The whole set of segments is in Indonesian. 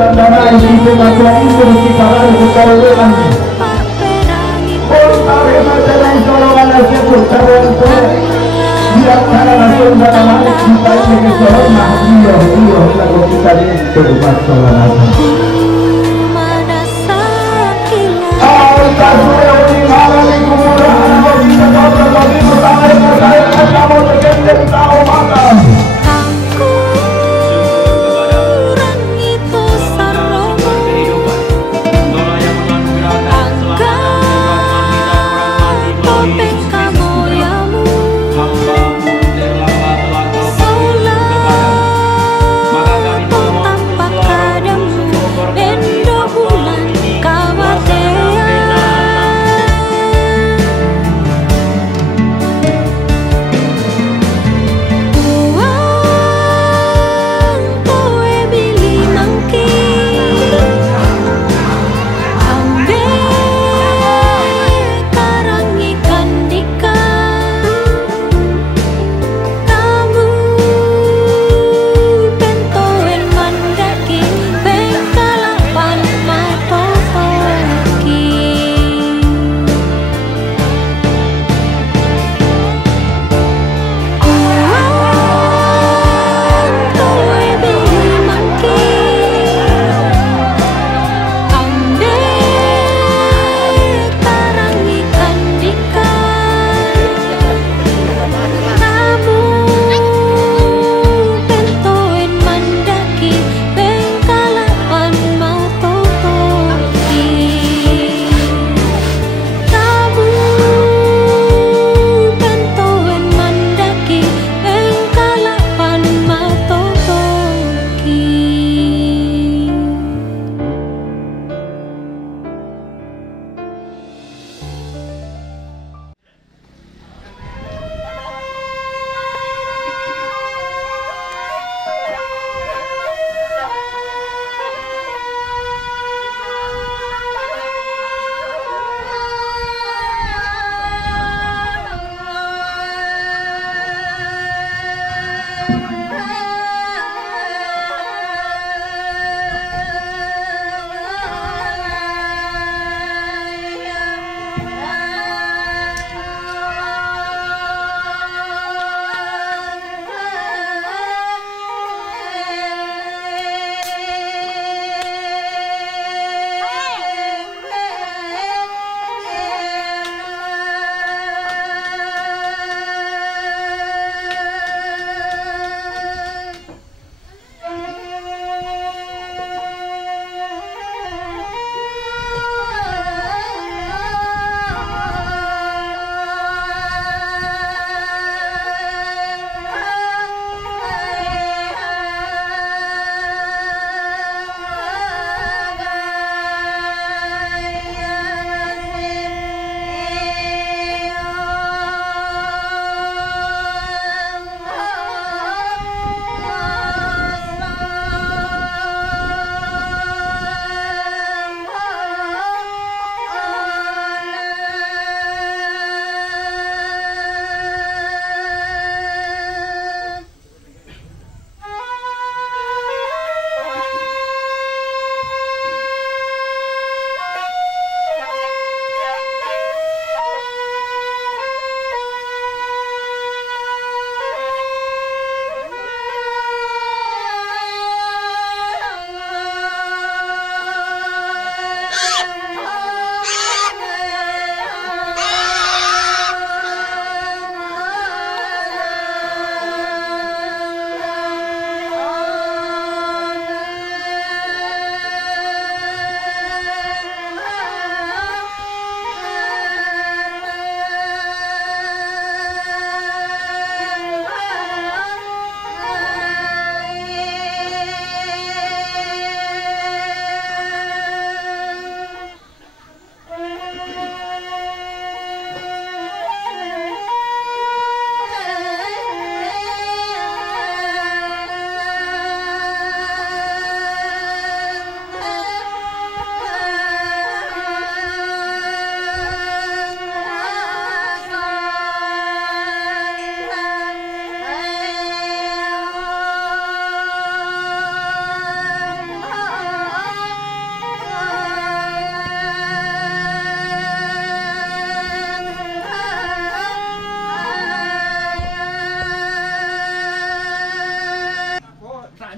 Landanai itu macam itu kita harus berkawan. Orang remaja dan seorang anak pun kawan pun. Dia cara langsung dalam hal kita ini seorang dia lagu kita ini berubah seorang. Assalamualaikum warahmatullahi wabarakatuh.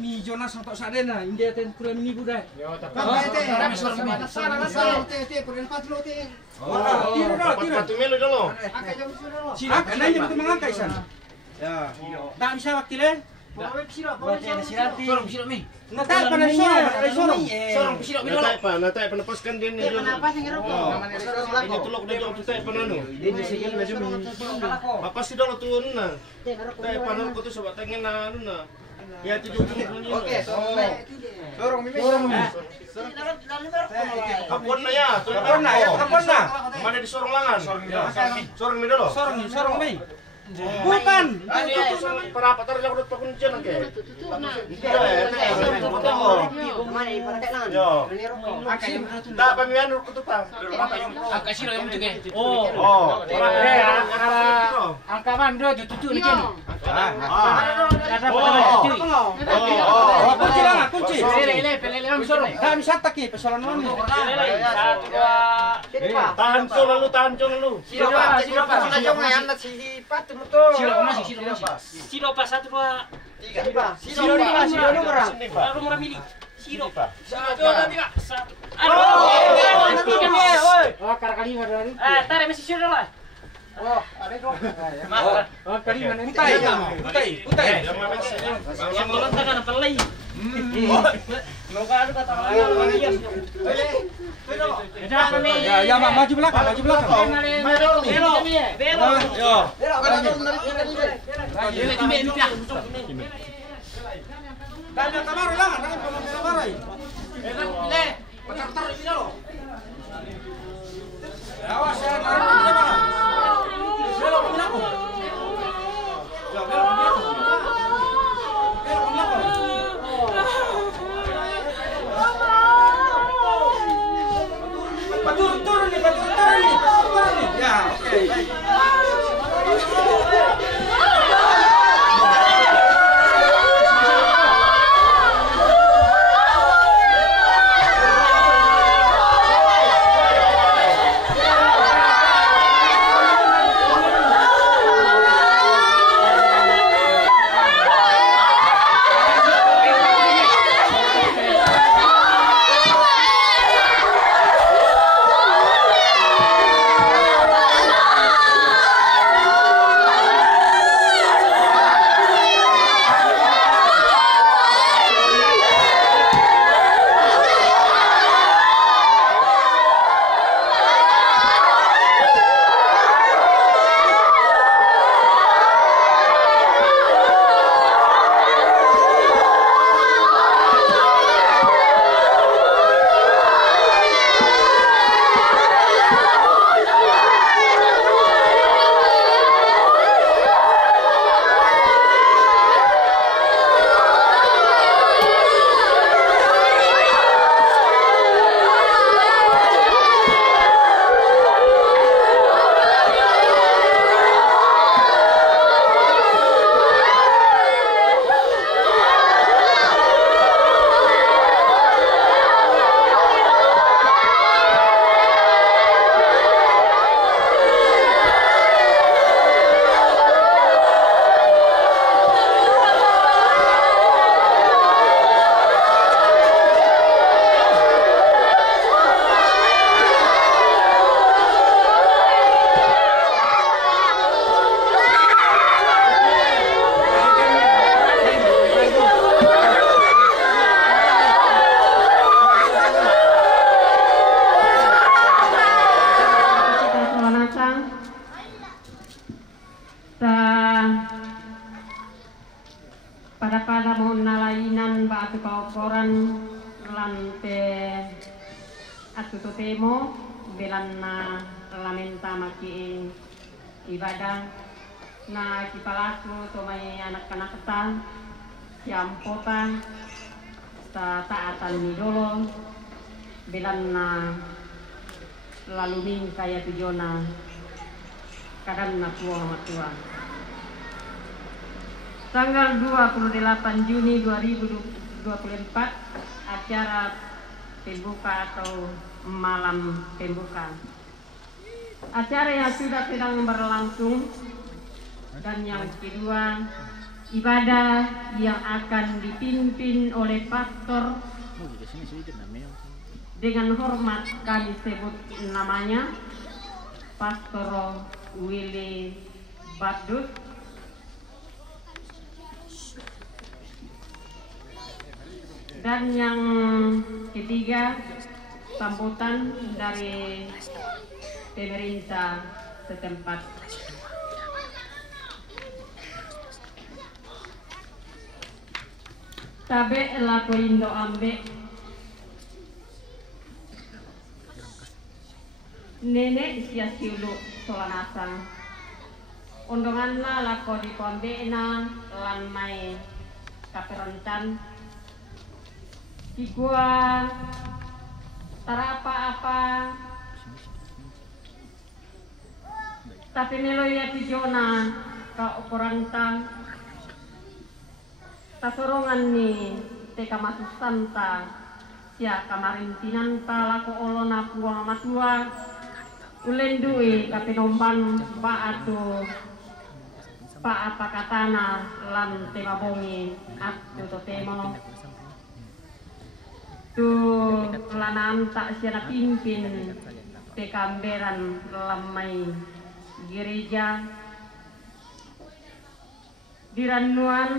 mi Jonas untuk sadena India ten kuliah mini budai. Yo, tapi Kami suruh minta sana kuliah patlo te. Tiro dah, tiro. Patu melo dulu. Angkat jam suruh. Sila, kananya betul mengangkai sana. Ya. Tak bisa waktu le. Bawa pisiro, bawa pisiro. Sorong pisiro mi. Nggak tahu pada sorong, pada sorong. Sorong pisiro mi dulu. Natay pa napaskan din ni. Kenapa sih ngerok? Ini tulok na jom tay pa nano. Ini sige medyo Mapas si dolo tuon na. Tay pa nano ko to sa batangin na ano na. Ya tu jom ni. Oke, sorong mi. Kapon na ya. Kapon na, ya kapon na. Mana di sorong langan. Sorong mi dolo. Sorong mi. Bukan. Ani para patar lang ko pa kun diyan ke. Mana ibarat lang. Yo. Aksi. Da pa mi anu ko to pa. Angka siro yang mutu ke. Oh. Angka man do tutu ni kan. Ada Kunci. Pelele am sorong. Tak bisa taki pesalan mami. Tahan co lalu. Siro pa. Sudah jom ayam na sipat betul. Siro masih siro masih. Siro pas 1 2 3. Siro nomor. Nomor milih. Siro. 1 2 3. Nanti kan ya, woi. Oh, kali mana? Tarik masih siro lah. Oh, ada dong. Oh, kali mana? Utai. Yang tolong tangan apa lagi? Noga ada kata Ya, maju belakang. Turun nih. Ya, oke. pada mo nalainan ba atu kaukoran lante atu totemo belan na lamenta maki ibadah na kipalaku to may anak-anak ta siampota sa taatan ni dolo belan na laluming kaya tujona kadang na puwa matua. Tanggal 28 Juni 2024 acara pembuka atau malam pembuka. Acara yang sudah sedang berlangsung dan yang kedua Ibadah yang akan dipimpin oleh pastor dengan hormat kami sebut namanya Pastor Willy Badut. Dan yang ketiga, sambutan dari pemerintah setempat. Tabe laku indo ambe nenek sia siulu solanasang undonganna lako di pambena lan mai kaperontan kikua tara apa-apa tapi melo ya tijona ka okoranta tasorongan ni teka masuk santa sia kamarintinan ta lako olona puang matua ulendui kapinomban pa ato pa apa katana lan tema bongi atu to temo tu lanam tak siapa pimpin pekamberan lamai gereja di Ranuan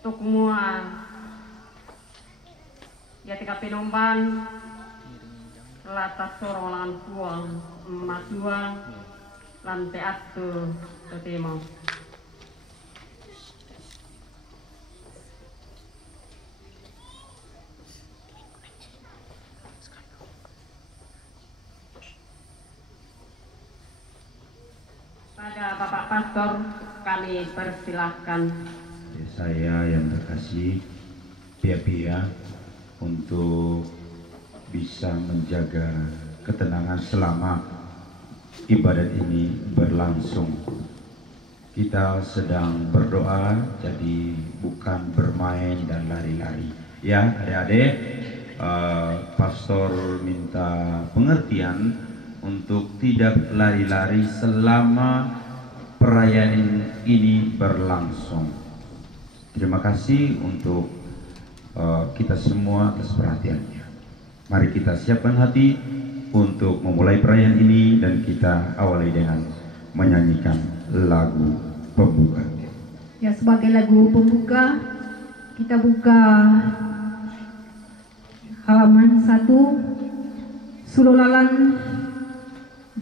tukmua ya tika penomban latas sorongan kuang matua lan teatu totemo. Pada Bapak Pastor kami persilahkan. Saya yang terkasih pihak-pihak untuk bisa menjaga ketenangan selama ibadat ini berlangsung. Kita sedang berdoa, jadi bukan bermain dan lari-lari. Ya adik-adik, Pastor minta pengertian untuk tidak lari-lari selama perayaan ini berlangsung. Terima kasih untuk kita semua atas perhatiannya. Mari kita siapkan hati untuk memulai perayaan ini dan kita awali dengan menyanyikan lagu pembuka. Ya, sebagai lagu pembuka kita buka halaman 1 Sulolalan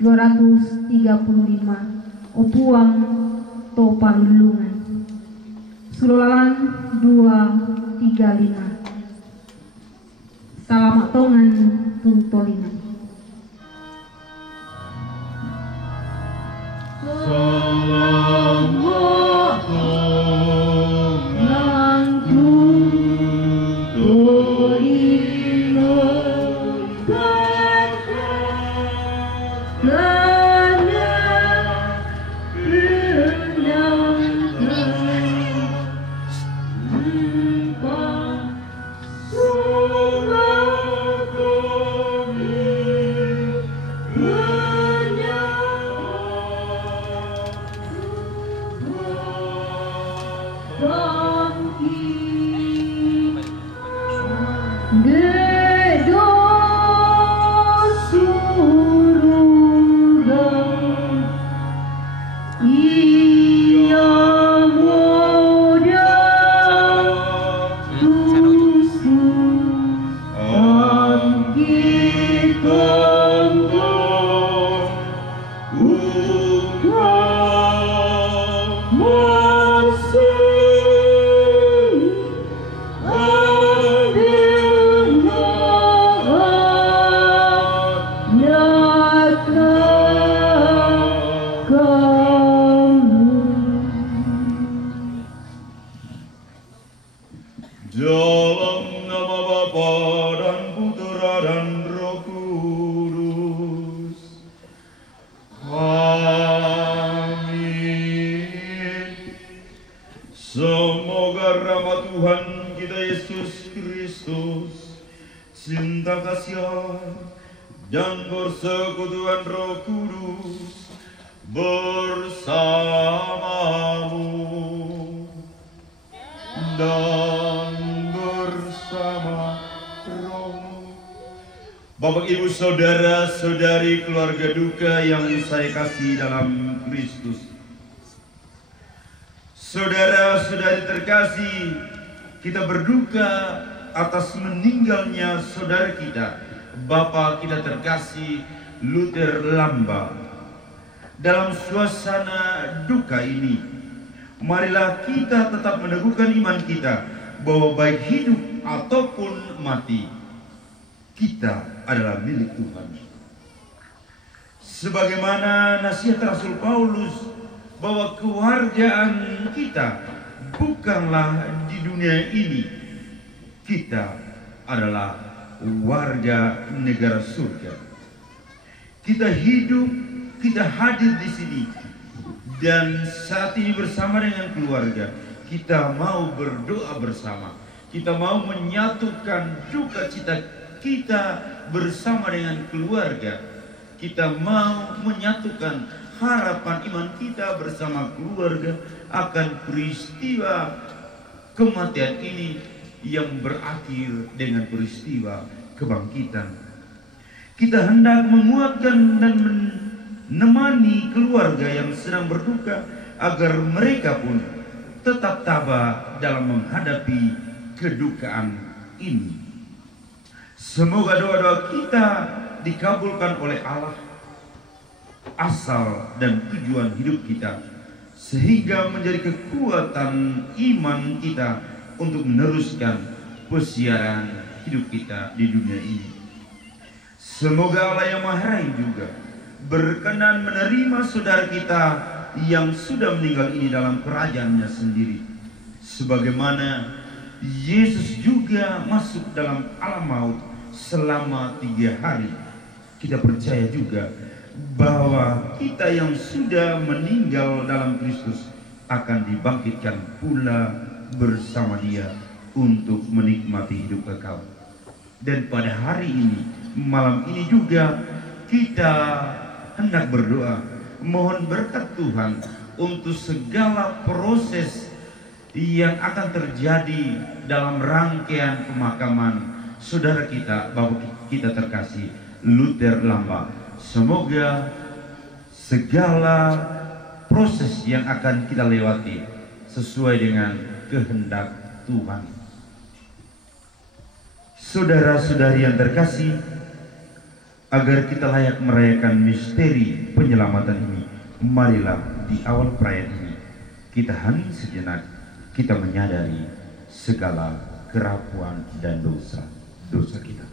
235 Opuang Topalulungan. Sulolalan 235 Salamak Tongan Tuntolina. Salamak Tongan Tuntolina. Dalam nama Bapa dan Putra dan Roh Kudus. Amin. Semoga rahmat Tuhan kita Yesus Kristus, cinta kasih Allah, dan persekutuan Roh Kudus bersamamu dan bersama rohmu. Bapak, Ibu, saudara-saudari keluarga duka yang saya kasih dalam Kristus, saudara-saudari terkasih, kita berduka atas meninggalnya saudara kita, Bapak kita terkasih Luther Lamba. Dalam suasana duka ini, marilah kita tetap meneguhkan iman kita bahwa baik hidup ataupun mati, kita adalah milik Tuhan. Sebagaimana nasihat Rasul Paulus bahwa kewargaan kita bukanlah di dunia ini, kita adalah warga negara surga. Kita hidup, kita hadir di sini, dan saat ini bersama dengan keluarga, kita mau berdoa bersama. Kita mau menyatukan duka cita kita bersama dengan keluarga. Kita mau menyatukan harapan iman kita bersama keluarga akan peristiwa kematian ini yang berakhir dengan peristiwa kebangkitan. Kita hendak menguatkan dan menemani keluarga yang sedang berduka agar mereka pun tetap tabah dalam menghadapi kedukaan ini. Semoga doa-doa kita dikabulkan oleh Allah, asal dan tujuan hidup kita, sehingga menjadi kekuatan iman kita untuk meneruskan pesiaran hidup kita di dunia ini. Semoga Allah yang Maha Rahim juga berkenan menerima saudara kita yang sudah meninggal ini dalam kerajaannya sendiri, sebagaimana Yesus juga masuk dalam alam maut selama 3 hari. Kita percaya juga bahwa kita yang sudah meninggal dalam Kristus akan dibangkitkan pula bersama Dia untuk menikmati hidup kekal. Dan pada hari ini, malam ini juga kita hendak berdoa mohon berkat Tuhan untuk segala proses yang akan terjadi dalam rangkaian pemakaman saudara kita, Bapak kita terkasih Luther Lamba. Semoga segala proses yang akan kita lewati sesuai dengan kehendak Tuhan. Saudara-saudari yang terkasih, agar kita layak merayakan misteri penyelamatan ini, marilah di awal perayaan ini kita hening sejenak, kita menyadari segala kerapuan dan dosa kita.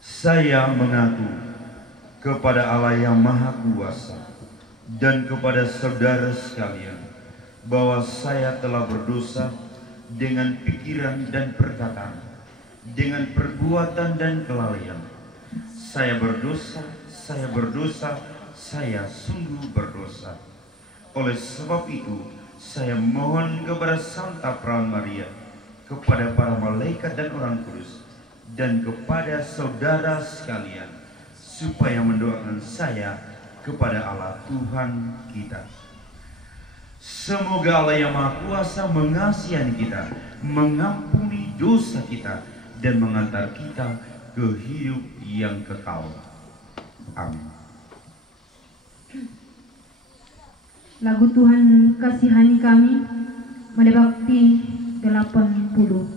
Saya mengaku kepada Allah yang Maha Kuasa dan kepada saudara sekalian bahwa saya telah berdosa dengan pikiran dan perkataan, dengan perbuatan dan kelalaian. Saya berdosa, saya sungguh berdosa. Oleh sebab itu, saya mohon kepada Santa Perawan Maria, kepada para malaikat dan orang kudus, dan kepada saudara sekalian, supaya mendoakan saya kepada Allah Tuhan kita. Semoga Allah yang Maha Kuasa mengasihi kita, mengampuni dosa kita, dan mengantar kita ke hidup yang kekal. Amin. Lagu Tuhan kasihani kami, Made Bakti 80.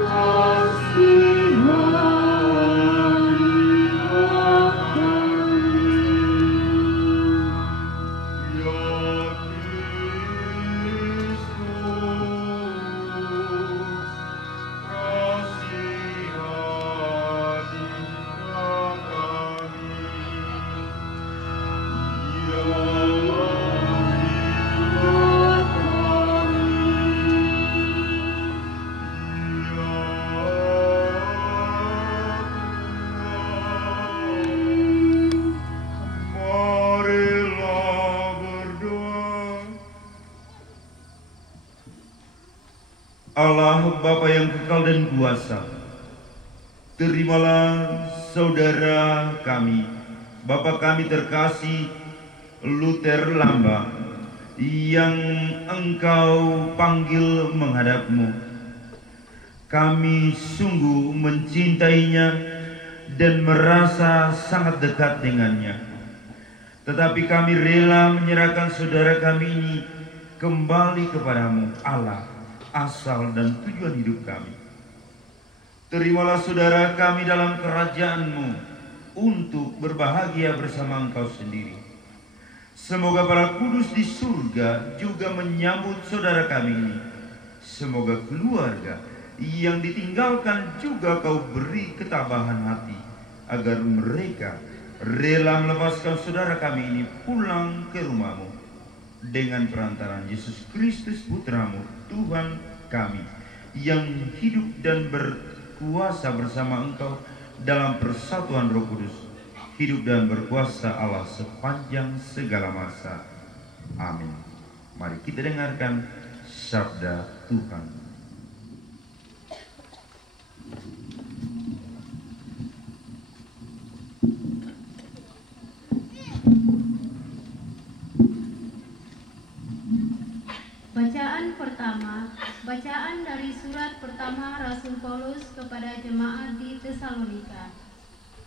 Kasihanilah kami. Allah Bapa yang kekal dan kuasa, terimalah saudara kami, Bapa kami terkasih Luther Lamba, yang Engkau panggil menghadap-Mu. Kami sungguh mencintainya dan merasa sangat dekat dengannya. Tetapi kami rela menyerahkan saudara kami ini kembali kepadamu, Allah, asal dan tujuan hidup kami. Terimalah saudara kami dalam kerajaan-Mu untuk berbahagia bersama Engkau sendiri. Semoga para kudus di surga juga menyambut saudara kami ini. Semoga keluarga yang ditinggalkan juga Kau beri ketabahan hati, agar mereka rela melepaskan saudara kami ini pulang ke rumah-Mu. Dengan perantaraan Yesus Kristus Putra-Mu, Tuhan kami, yang hidup dan berkuasa bersama Engkau dalam persatuan Roh Kudus, hidup dan berkuasa Allah sepanjang segala masa. Amin. Mari kita dengarkan sabda Tuhan. Bacaan pertama, bacaan dari surat pertama Rasul Paulus kepada jemaat di Tesalonika.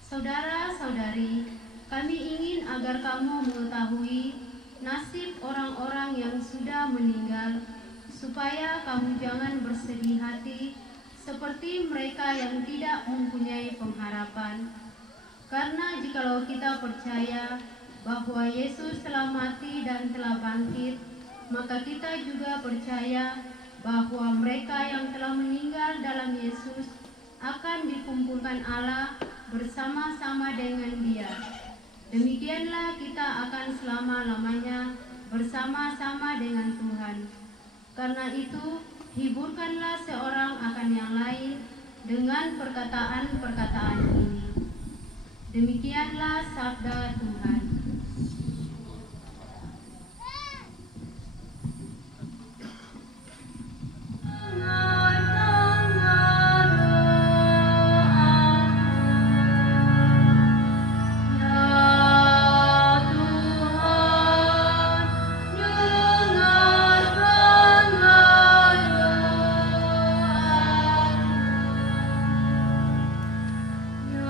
Saudara-saudari, kami ingin agar kamu mengetahui nasib orang-orang yang sudah meninggal, supaya kamu jangan bersedih hati seperti mereka yang tidak mempunyai pengharapan. Karena jikalau kita percaya bahwa Yesus telah mati dan telah bangkit, maka kita juga percaya bahwa mereka yang telah meninggal dalam Yesus akan dikumpulkan Allah bersama-sama dengan Dia. Demikianlah kita akan selama-lamanya bersama-sama dengan Tuhan. Karena itu, hiburkanlah seorang akan yang lain dengan perkataan-perkataan ini. Demikianlah sabda Tuhan.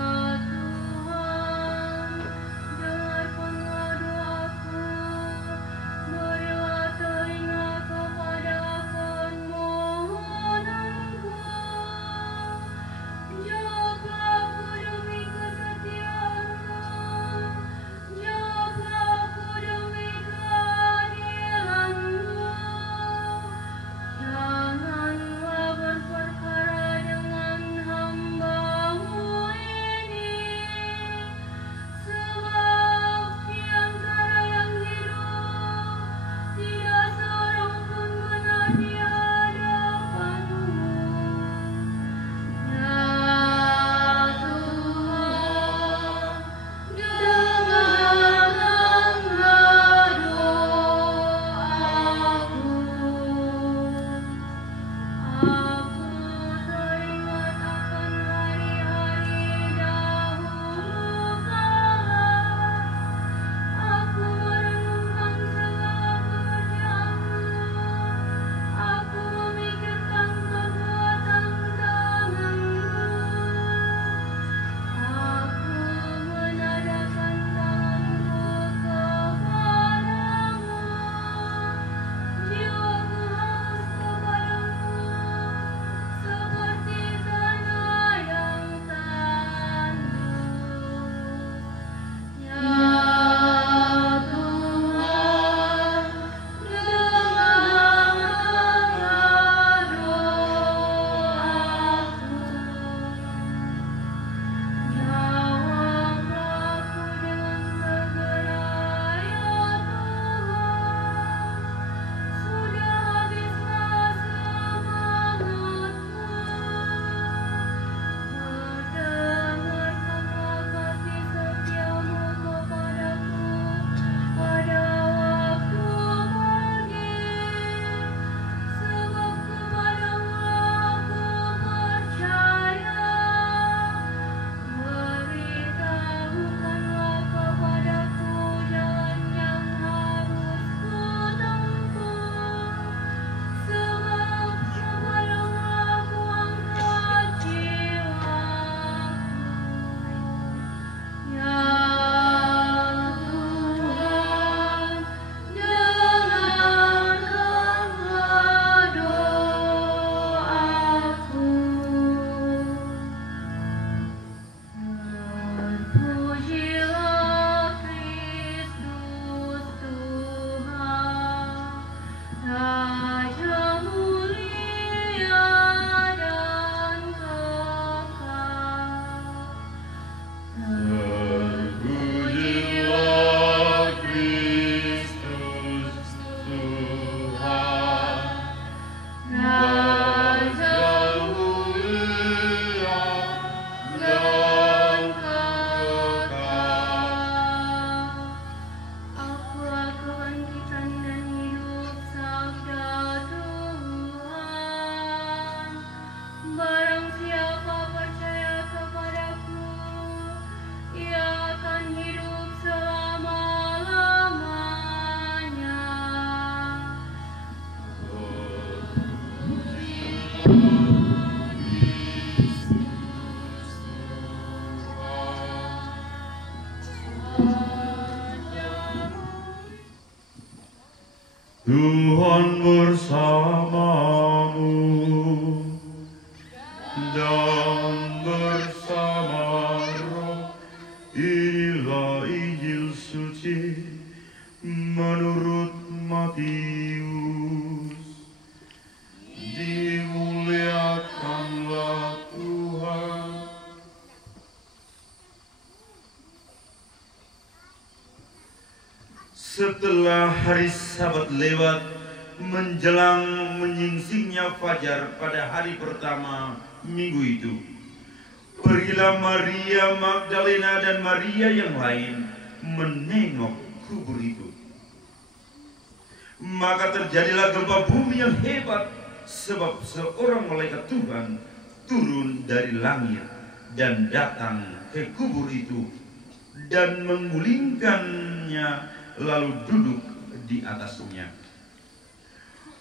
Ya Tuhan, dengar Tuhan bersamamu dan bersama roh. Inilah Injil suci menurut Matius. Dimuliakanlah Tuhan. Setelah hari Sabat lewat, menjelang menyingsingnya fajar pada hari pertama minggu itu, pergilah Maria Magdalena dan Maria yang lain menengok kubur itu. Maka terjadilah gempa bumi yang hebat, sebab seorang malaikat Tuhan turun dari langit dan datang ke kubur itu dan menggulingkannya, lalu duduk di atasnya.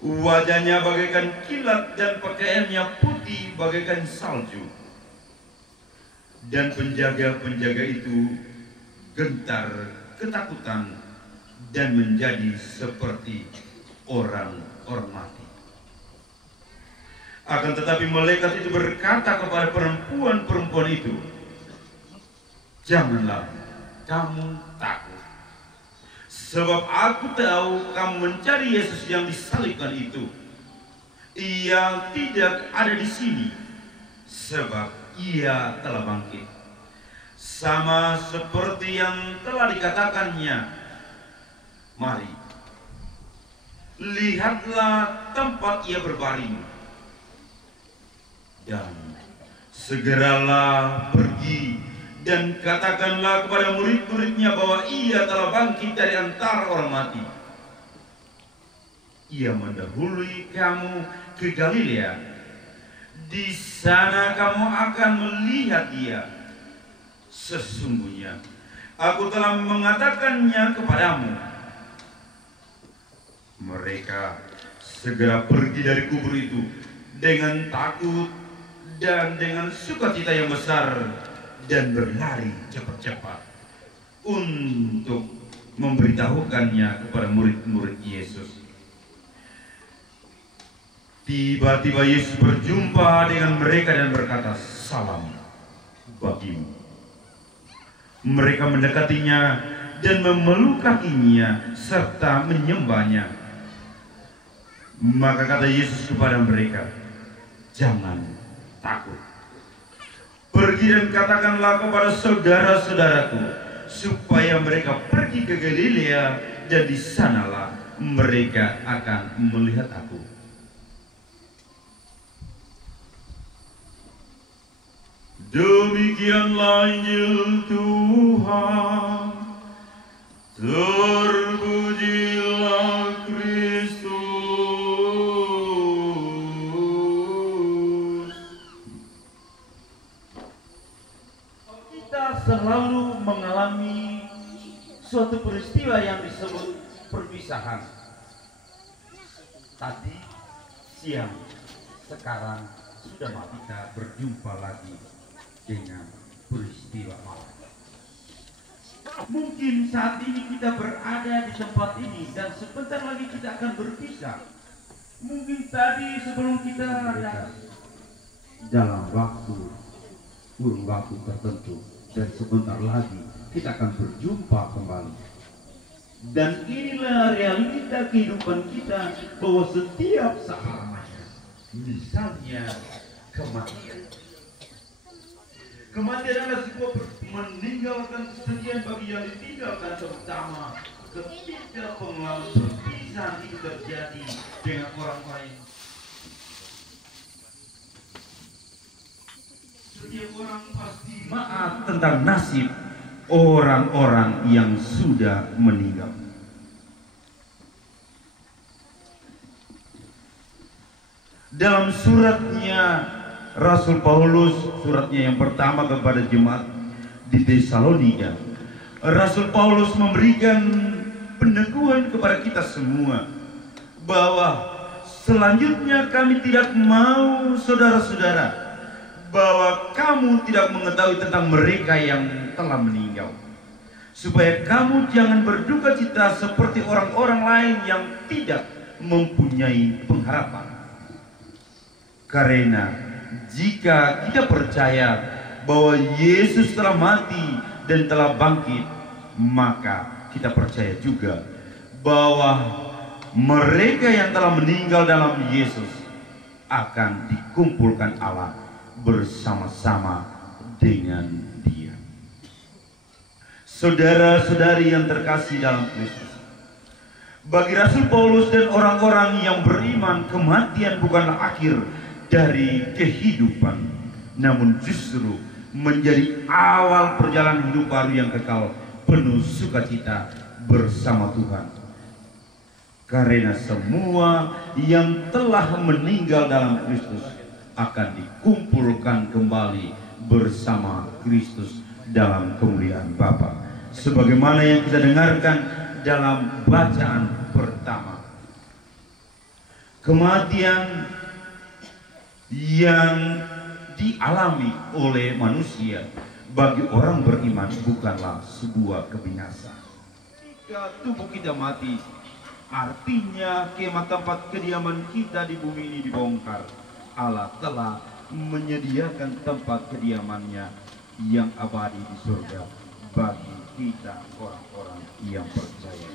Wajahnya bagaikan kilat dan pakaiannya putih bagaikan salju. Dan penjaga-penjaga itu gentar ketakutan dan menjadi seperti orang-orang mati. Akan tetapi malaikat itu berkata kepada perempuan-perempuan itu, "Janganlah kamu takut. Sebab aku tahu kamu mencari Yesus yang disalibkan itu. Ia tidak ada di sini, sebab ia telah bangkit. Sama seperti yang telah dikatakannya. Mari, lihatlah tempat ia berbaring. Dan segeralah pergi dan katakanlah kepada murid-muridnya bahwa ia telah bangkit dari antara orang mati. Ia mendahului kamu ke Galilea. Di sana kamu akan melihat dia. Sesungguhnya aku telah mengatakannya kepadamu." Mereka segera pergi dari kubur itu dengan takut dan dengan sukacita yang besar, dan berlari cepat-cepat untuk memberitahukannya kepada murid-murid Yesus. Tiba-tiba Yesus berjumpa dengan mereka dan berkata, "Salam bagimu." Mereka mendekatinya dan memeluk kakinya serta menyembahnya. Maka kata Yesus kepada mereka, "Jangan takut. Pergi dan katakanlah kepada saudara-saudaraku supaya mereka pergi ke Galilea, dan di sanalah mereka akan melihat aku." Demikianlah Injil Tuhan. Terpujilah Kristus. Selalu mengalami suatu peristiwa yang disebut perpisahan. Tadi siang, sekarang sudah kita berjumpa lagi dengan peristiwa malam. Mungkin saat ini kita berada di tempat ini dan sebentar lagi kita akan berpisah. Mungkin tadi sebelum kita dalam kurun waktu tertentu, dan sebentar lagi kita akan berjumpa kembali. Dan inilah realita kehidupan kita, bahwa setiap saat, misalnya kematian. Kematian adalah sebuah meninggalkan kesedihan bagi yang ditinggalkan, terutama ketika pengalaman perpisahan itu terjadi dengan orang lain. Setiap orang pasti maaf tentang nasib orang-orang yang sudah meninggal. Dalam suratnya Rasul Paulus, suratnya yang pertama kepada jemaat di Tesalonika, Rasul Paulus memberikan peneguhan kepada kita semua bahwa selanjutnya kami tidak mau, saudara-saudara, bahwa kamu tidak mengetahui tentang mereka yang telah meninggal, supaya kamu jangan berduka cita seperti orang-orang lain yang tidak mempunyai pengharapan. Karena jika kita percaya bahwa Yesus telah mati dan telah bangkit, maka kita percaya juga bahwa mereka yang telah meninggal dalam Yesus akan dikumpulkan Allah bersama-sama dengan Dia. Saudara-saudari yang terkasih dalam Kristus, bagi Rasul Paulus dan orang-orang yang beriman, kematian bukanlah akhir dari kehidupan, namun justru menjadi awal perjalanan hidup baru yang kekal, penuh sukacita bersama Tuhan. Karena semua yang telah meninggal dalam Kristus akan dikumpulkan kembali bersama Kristus dalam kemuliaan Bapa. Sebagaimana yang kita dengarkan dalam bacaan pertama. Kematian yang dialami oleh manusia bagi orang beriman bukanlah sebuah kebinasaan. Jika tubuh kita mati, artinya kemah tempat kediaman kita di bumi ini dibongkar. Allah telah menyediakan tempat kediamannya yang abadi di surga bagi kita orang-orang yang percaya.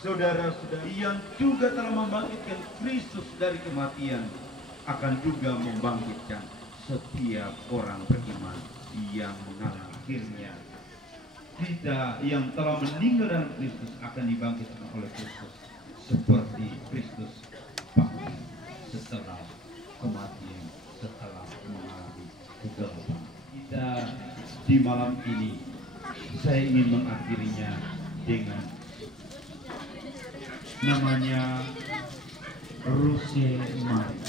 Saudara-saudari yang juga telah membangkitkan Kristus dari kematian akan juga membangkitkan setiap orang beriman yang mengalami akhirnya. Kita yang telah meninggal dalam Kristus akan dibangkitkan oleh Kristus seperti Kristus bangkit setelah kematian, setelah mengalami kegelapan. Kita di malam ini, saya ingin mengakhirinya dengan namanya Rosemary.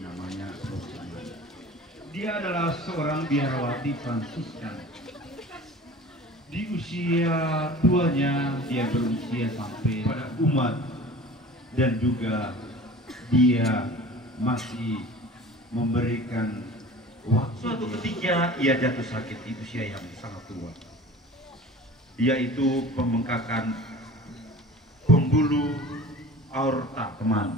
Namanya Rosemary. Dia adalah seorang biarawati Fransiskan. Di usia tuanya dia berusia sampai pada umat, dan juga dia masih memberikan waktu. Suatu ketika ia jatuh sakit di usia yang sangat tua, yaitu pembengkakan pembuluh aorta, teman.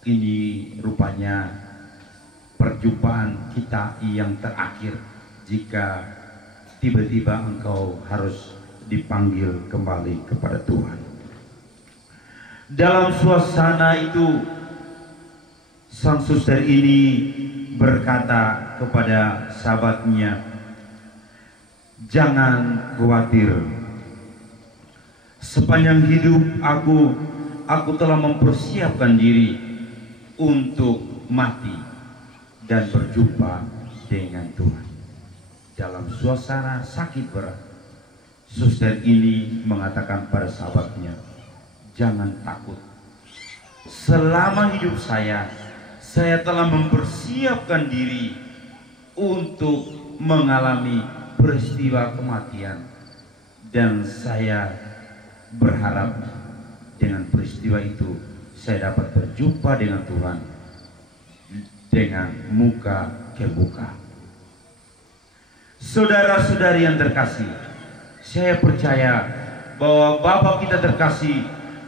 Ini rupanya perjumpaan kita yang terakhir jika tiba-tiba engkau harus dipanggil kembali kepada Tuhan. Dalam suasana itu, sang suster ini berkata kepada sahabatnya, "Jangan khawatir. Sepanjang hidup aku telah mempersiapkan diri untuk mati dan berjumpa dengan Tuhan." Dalam suasana sakit berat, suster ini mengatakan pada sahabatnya, "Jangan takut. Selama hidup saya telah mempersiapkan diri untuk mengalami peristiwa kematian, dan saya berharap dengan peristiwa itu saya dapat berjumpa dengan Tuhan dengan muka ke muka." Saudara-saudari yang terkasih, saya percaya bahwa Bapak kita terkasih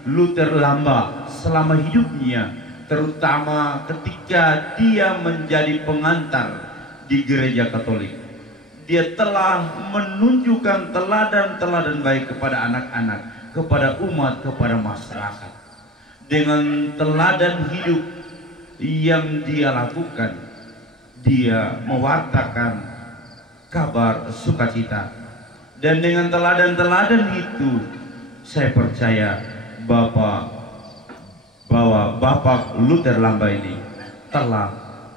Luther Lamba selama hidupnya, terutama ketika dia menjadi pengantar di gereja Katolik, dia telah menunjukkan teladan-teladan baik kepada anak-anak, kepada umat, kepada masyarakat. Dengan teladan hidup yang dia lakukan, dia mewartakan kabar sukacita. Dan dengan teladan-teladan itu, saya percaya bahwa Bapak Luther Lamba ini telah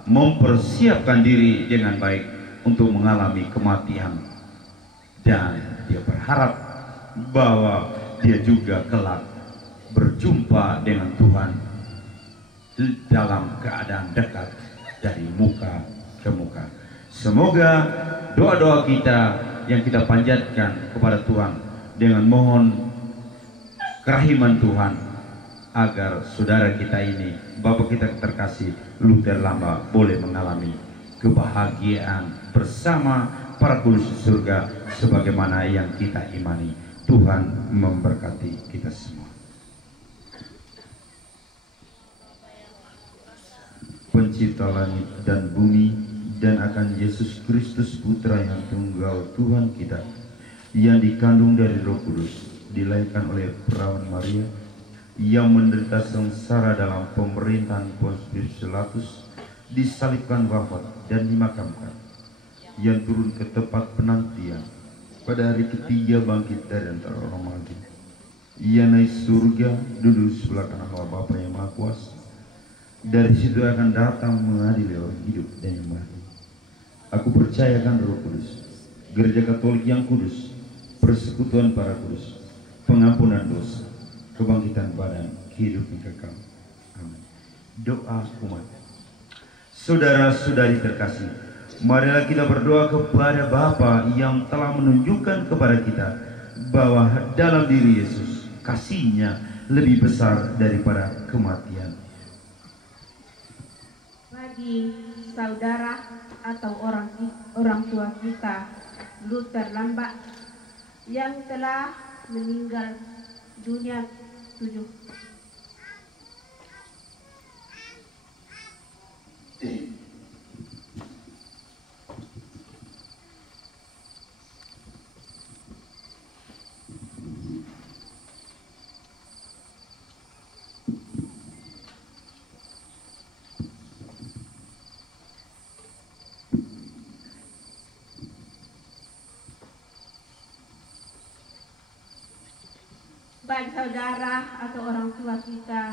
mempersiapkan diri dengan baik untuk mengalami kematian, dan dia berharap bahwa dia juga kelak berjumpa dengan Tuhan dalam keadaan dekat dari muka ke muka. Semoga doa-doa kita yang kita panjatkan kepada Tuhan dengan mohon kerahiman Tuhan, agar saudara kita ini, Bapak kita terkasih Luther Lamba, boleh mengalami kebahagiaan bersama para kudus surga sebagaimana yang kita imani. Tuhan memberkati kita semua. pencipta langit dan bumi, dan akan Yesus Kristus Putra yang tunggal Tuhan kita, yang dikandung dari Roh Kudus, dilahirkan oleh perawan Maria, yang menderita sengsara dalam pemerintahan Pontius Pilatus, disalibkan, wafat dan dimakamkan, yang turun ke tempat penantian, pada hari ketiga bangkit dari antara orang mati, ia naik surga, duduk sebelah kanan Allah Bapa yang Maha Kuasa. Dari situ akan datang mengadili orang hidup dan yang mati. Aku percayakan Roh Kudus, Gereja Katolik yang kudus, persekutuan para kudus, pengampunan dosa, kebangkitan badan, kehidupan kekal. Amin. Doa umat. Saudara-saudari terkasih, marilah kita berdoa kepada Bapa yang telah menunjukkan kepada kita bahwa dalam diri Yesus kasih-Nya lebih besar daripada kematian. Bagi saudara atau orang tua kita, Luther Lambak, yang telah meninggal dunia 7 bagi saudara atau orang tua kita,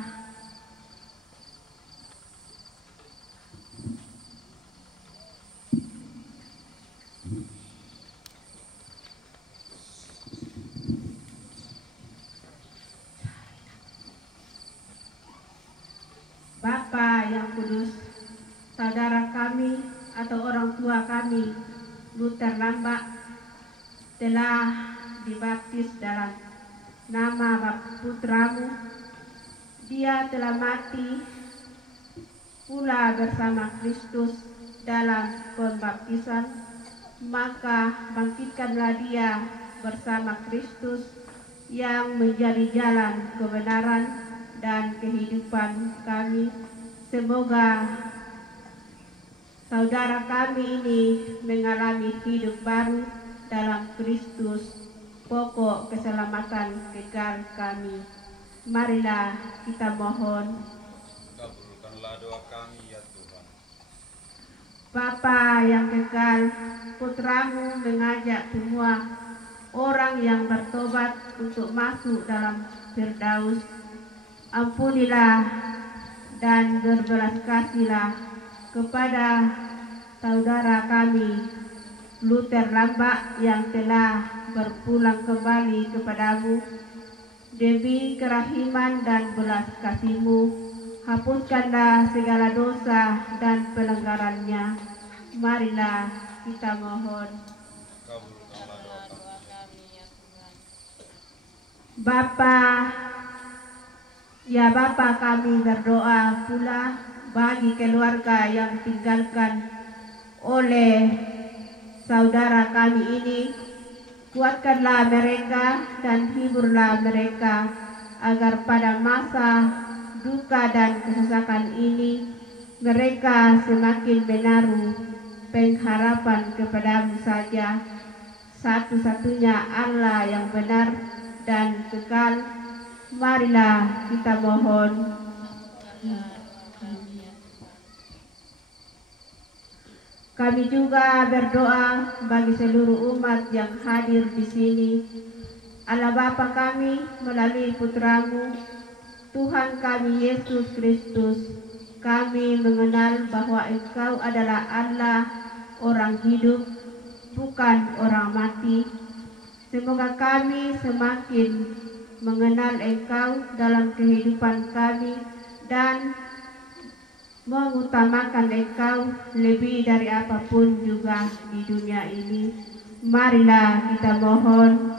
Bapa yang kudus, saudara kami atau orang tua kami, Luther Lambak, telah dibaptis dalam nama Putramu. Dia telah mati pula bersama Kristus dalam pembaptisan, maka bangkitkanlah Dia bersama Kristus yang menjadi jalan kebenaran dan kehidupan kami. Semoga saudara kami ini mengalami hidup baru dalam Kristus, pokok keselamatan kekal kami. Marilah kita mohon. Kabulkanlah doa kami ya Tuhan. Bapa yang kekal, Putramu mengajak semua orang yang bertobat untuk masuk dalam Firdaus. Ampunilah dan berbelas kasihlah kepada saudara kami Luther Lambak yang telah berpulang kembali kepadamu. Demi kerahiman dan belas kasih-Mu, hapuskanlah segala dosa dan pelanggarannya. Marilah kita mohon. Kabulkanlah doa kami ya Tuhan. Bapa kami berdoa pula bagi keluarga yang ditinggalkan oleh saudara kami ini. Kuatkanlah mereka dan hiburlah mereka, agar pada masa duka dan kesesakan ini mereka semakin menaruh pengharapan kepadamu saja, satu-satunya Allah yang benar dan kekal. Marilah kita mohon. Kami juga berdoa bagi seluruh umat yang hadir di sini. Allah Bapa kami melalui Putramu, Tuhan kami Yesus Kristus, kami mengenal bahwa Engkau adalah Allah, orang hidup, bukan orang mati. Semoga kami semakin mengenal Engkau dalam kehidupan kami dan mengutamakan Engkau lebih dari apapun juga di dunia ini. Marilah kita mohon.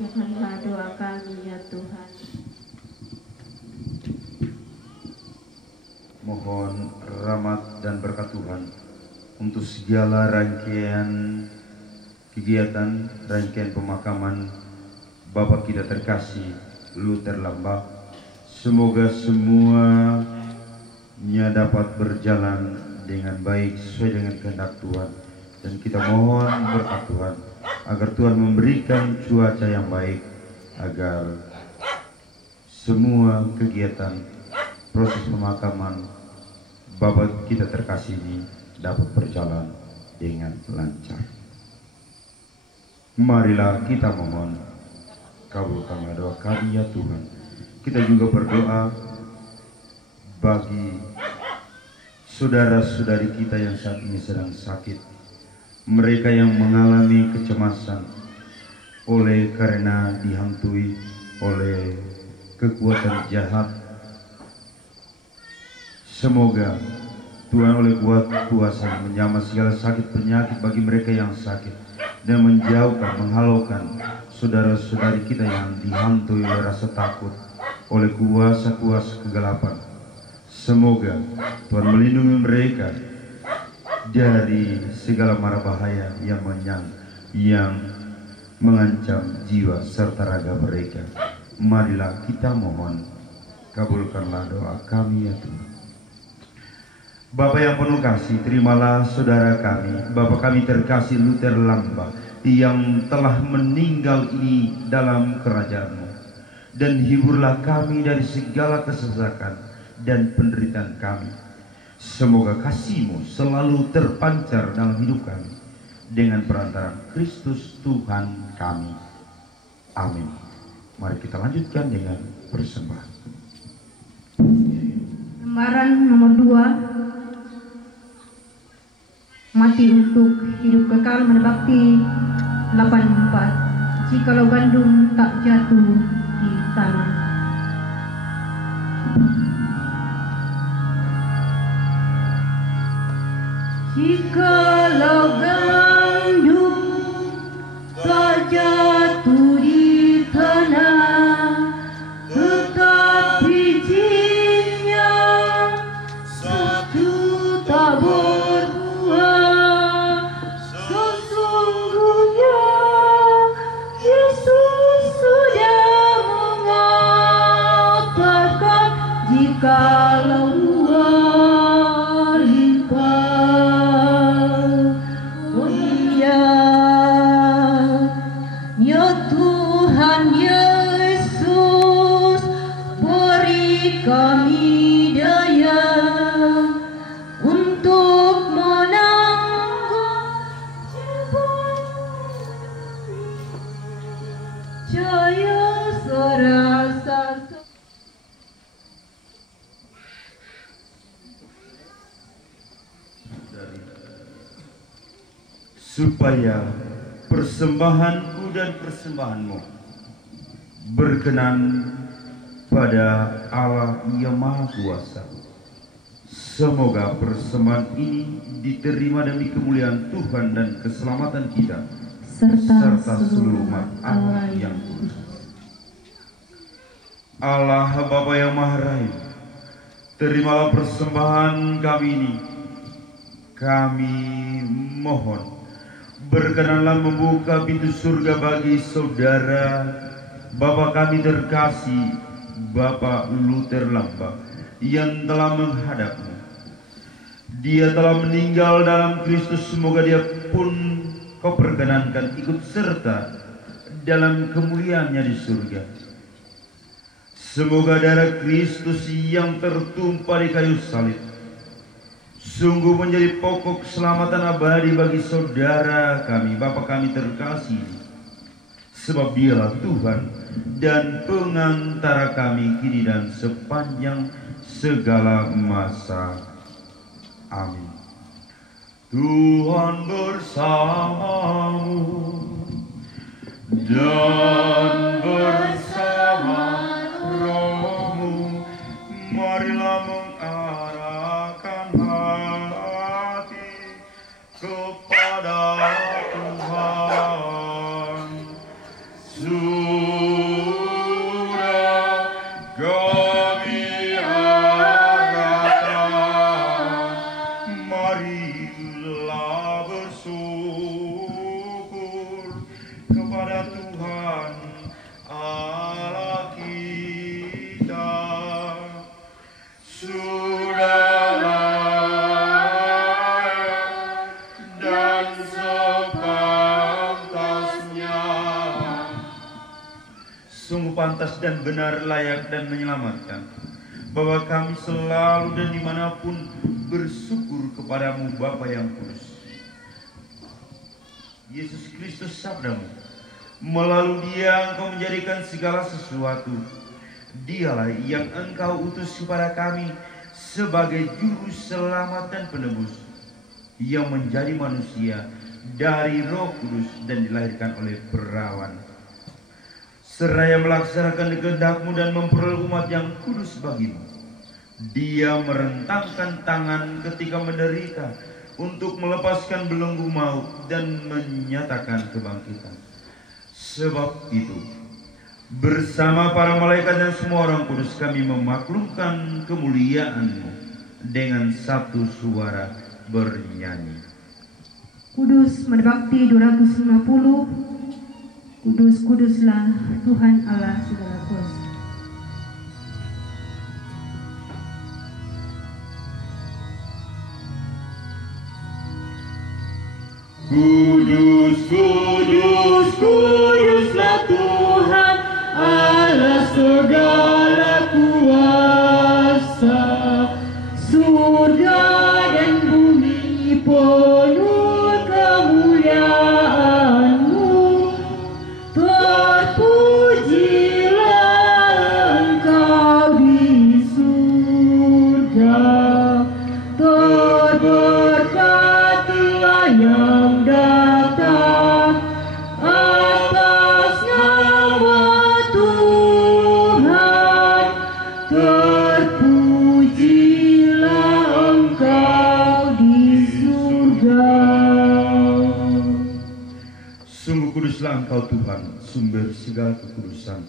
Tuhanlah doa kami ya Tuhan. Mohon rahmat dan berkat Tuhan untuk segala rangkaian kegiatan, rangkaian pemakaman Bapak kita terkasih Luther Lambak. Semoga semua nya dapat berjalan dengan baik sesuai dengan kehendak Tuhan. Dan kita mohon berkat Tuhan agar Tuhan memberikan cuaca yang baik, agar semua kegiatan proses pemakaman Bapak kita terkasih ini dapat berjalan dengan lancar. Marilah kita memohon, kabulkanlah doa kami ya Tuhan. Kita juga berdoa bagi saudara-saudari kita yang saat ini sedang sakit, mereka yang mengalami kecemasan oleh karena dihantui oleh kekuatan jahat. Semoga Tuhan oleh kuasa menjamah segala sakit penyakit bagi mereka yang sakit dan menjauhkan, menghalaukan saudara-saudari kita yang dihantui oleh rasa takut oleh kuasa-kuasa kegelapan. Semoga Tuhan melindungi mereka dari segala mara bahaya yang mengancam jiwa serta raga mereka. Marilah kita mohon, kabulkanlah doa kami ya Tuhan. Bapa yang penuh kasih, terimalah saudara kami, Bapa kami terkasih Luther Lamba yang telah meninggal ini dalam kerajaan-Mu, dan hiburlah kami dari segala kesesakan dan penderitaan kami. Semoga kasih-Mu selalu terpancar dalam hidup kami dengan perantara Kristus Tuhan kami. Amin. Mari kita lanjutkan dengan persembahan. Lembaran nomor 2, mati untuk hidup kekal menebakti 84. Jikalau gandum tak jatuh di tanah. Jikalau gandum tak jatuh di tanah, tetap bijinya satu tak berbuah. Sesungguhnya Yesus sudah mengatakan, jikalau kami daya untuk menanggung jaya serasa supaya persembahanku dan persembahanmu berkenan pada Allah yang Maha Kuasa. Semoga persembahan ini diterima demi kemuliaan Tuhan dan keselamatan kita serta seluruh umat Allah yang kudus. Allah Bapa yang Maha Rahim, terimalah persembahan kami ini. Kami mohon, berkenanlah membuka pintu surga bagi saudara Bapa kami terkasih Bapak Luther Lamba yang telah menghadap-Mu. Dia telah meninggal dalam Kristus. Semoga dia pun Kau perkenankan ikut serta dalam kemuliaannya di surga. Semoga darah Kristus yang tertumpah di kayu salib sungguh menjadi pokok keselamatan abadi bagi saudara kami, Bapa kami terkasih, sebab Dialah Tuhan dan pengantara kami kini dan sepanjang segala masa. Amin. Tuhan bersamamu dan bersama rohmu. Marilah mengarahkan hati kepada Tuhan. Sudah sungguh pantas dan benar, layak dan menyelamatkan, bahwa kami selalu dan dimanapun bersyukur kepadamu Bapa yang kudus. Yesus Kristus sabdamu, melalui Dia Engkau menjadikan segala sesuatu. Dialah yang Engkau utus kepada kami sebagai juru selamat dan penebus, yang menjadi manusia dari Roh Kudus dan dilahirkan oleh perawan, seraya melaksanakan kehendak-Mu dan memperoleh umat yang kudus bagimu. Dia merentangkan tangan ketika menderita untuk melepaskan belenggu maut dan menyatakan kebangkitan. Sebab itu, bersama para malaikat dan semua orang kudus kami memaklumkan kemuliaan-Mu dengan satu suara bernyanyi. Kudus Madbakti 250. Kudus, kuduslah Tuhan Allah segala kuasa. Kudus, kudus, kuduslah Tuhan Allah segala kuasa. Surga dan bumi penuh kemuliaan-Mu. Terpujilah Engkau di surga. Terberkatilah yang datang atas nama Tuhan. Terpujilah Engkau di surga. Sungguh kuduslah Engkau Tuhan, sumber segala kekudusan.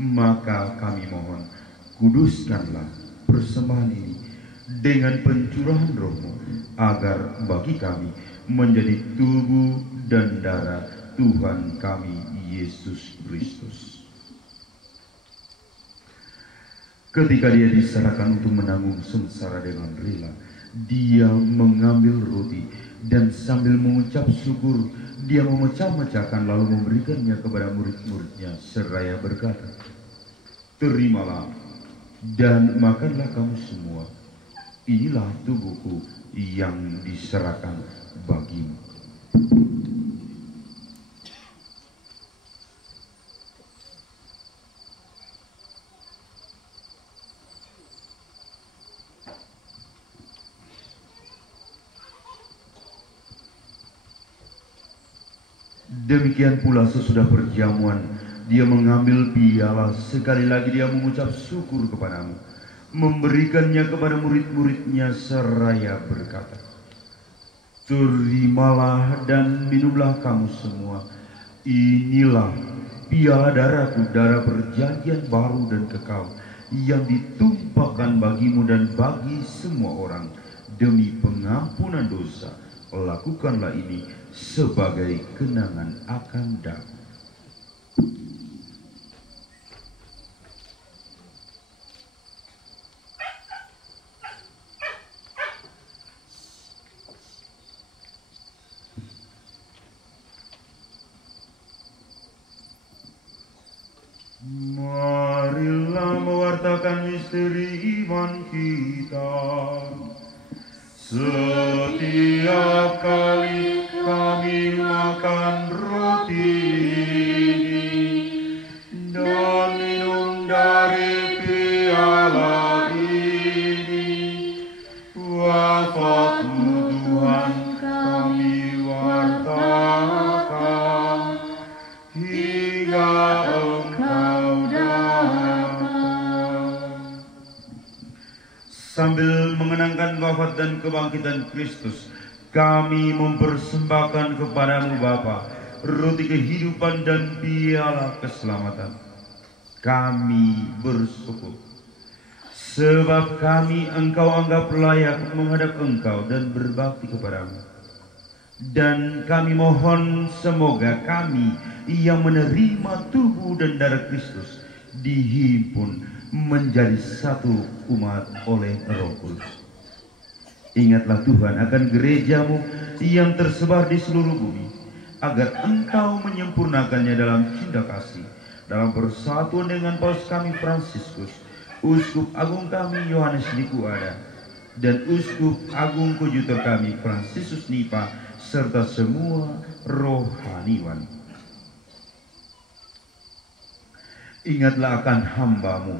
Maka kami mohon, kuduskanlah persembahan ini dengan pencurahan Roh-Mu, agar bagi kami menjadi tubuh dan darah Tuhan kami Yesus Kristus. Ketika Dia diserahkan untuk menanggung sengsara dengan rela, Dia mengambil roti dan sambil mengucap syukur, Dia memecah-mecahkan lalu memberikannya kepada murid-muridnya seraya berkata, "Terimalah dan makanlah kamu semua. Inilah tubuhku yang diserahkan bagimu." Demikian pula sesudah perjamuan, Dia mengambil piala, sekali lagi Dia mengucap syukur kepadamu, memberikannya kepada murid-muridnya seraya berkata, "Terimalah dan minumlah kamu semua. Inilah piala darahku, darah perjanjian baru dan kekal, yang ditumpahkan bagimu dan bagi semua orang demi pengampunan dosa. Lakukanlah ini sebagai kenangan akan daku." Marilah mewartakan misteri iman kita. Setiap kali kami makan roti ini dan minum dari piala ini, wafat-Mu Tuhan kami wartakan hingga Engkau datang. Sambil mengenangkan wafat dan kebangkitan Kristus, kami mempersembahkan kepadamu Bapa roti kehidupan dan piala keselamatan. Kami bersyukur sebab kami Engkau anggap layak menghadap Engkau dan berbakti kepadamu. Dan kami mohon semoga kami yang menerima tubuh dan darah Kristus dihimpun menjadi satu umat oleh Roh Kudus. Ingatlah Tuhan akan gereja-Mu yang tersebar di seluruh bumi, agar Engkau menyempurnakannya dalam cinta kasih dalam persatuan dengan Paus kami Fransiskus, Uskup Agung kami Yohanes Dikuada, dan Uskup Agung Kojutor kami Fransiskus Nipa, serta semua rohaniwan. Ingatlah akan hamba-Mu,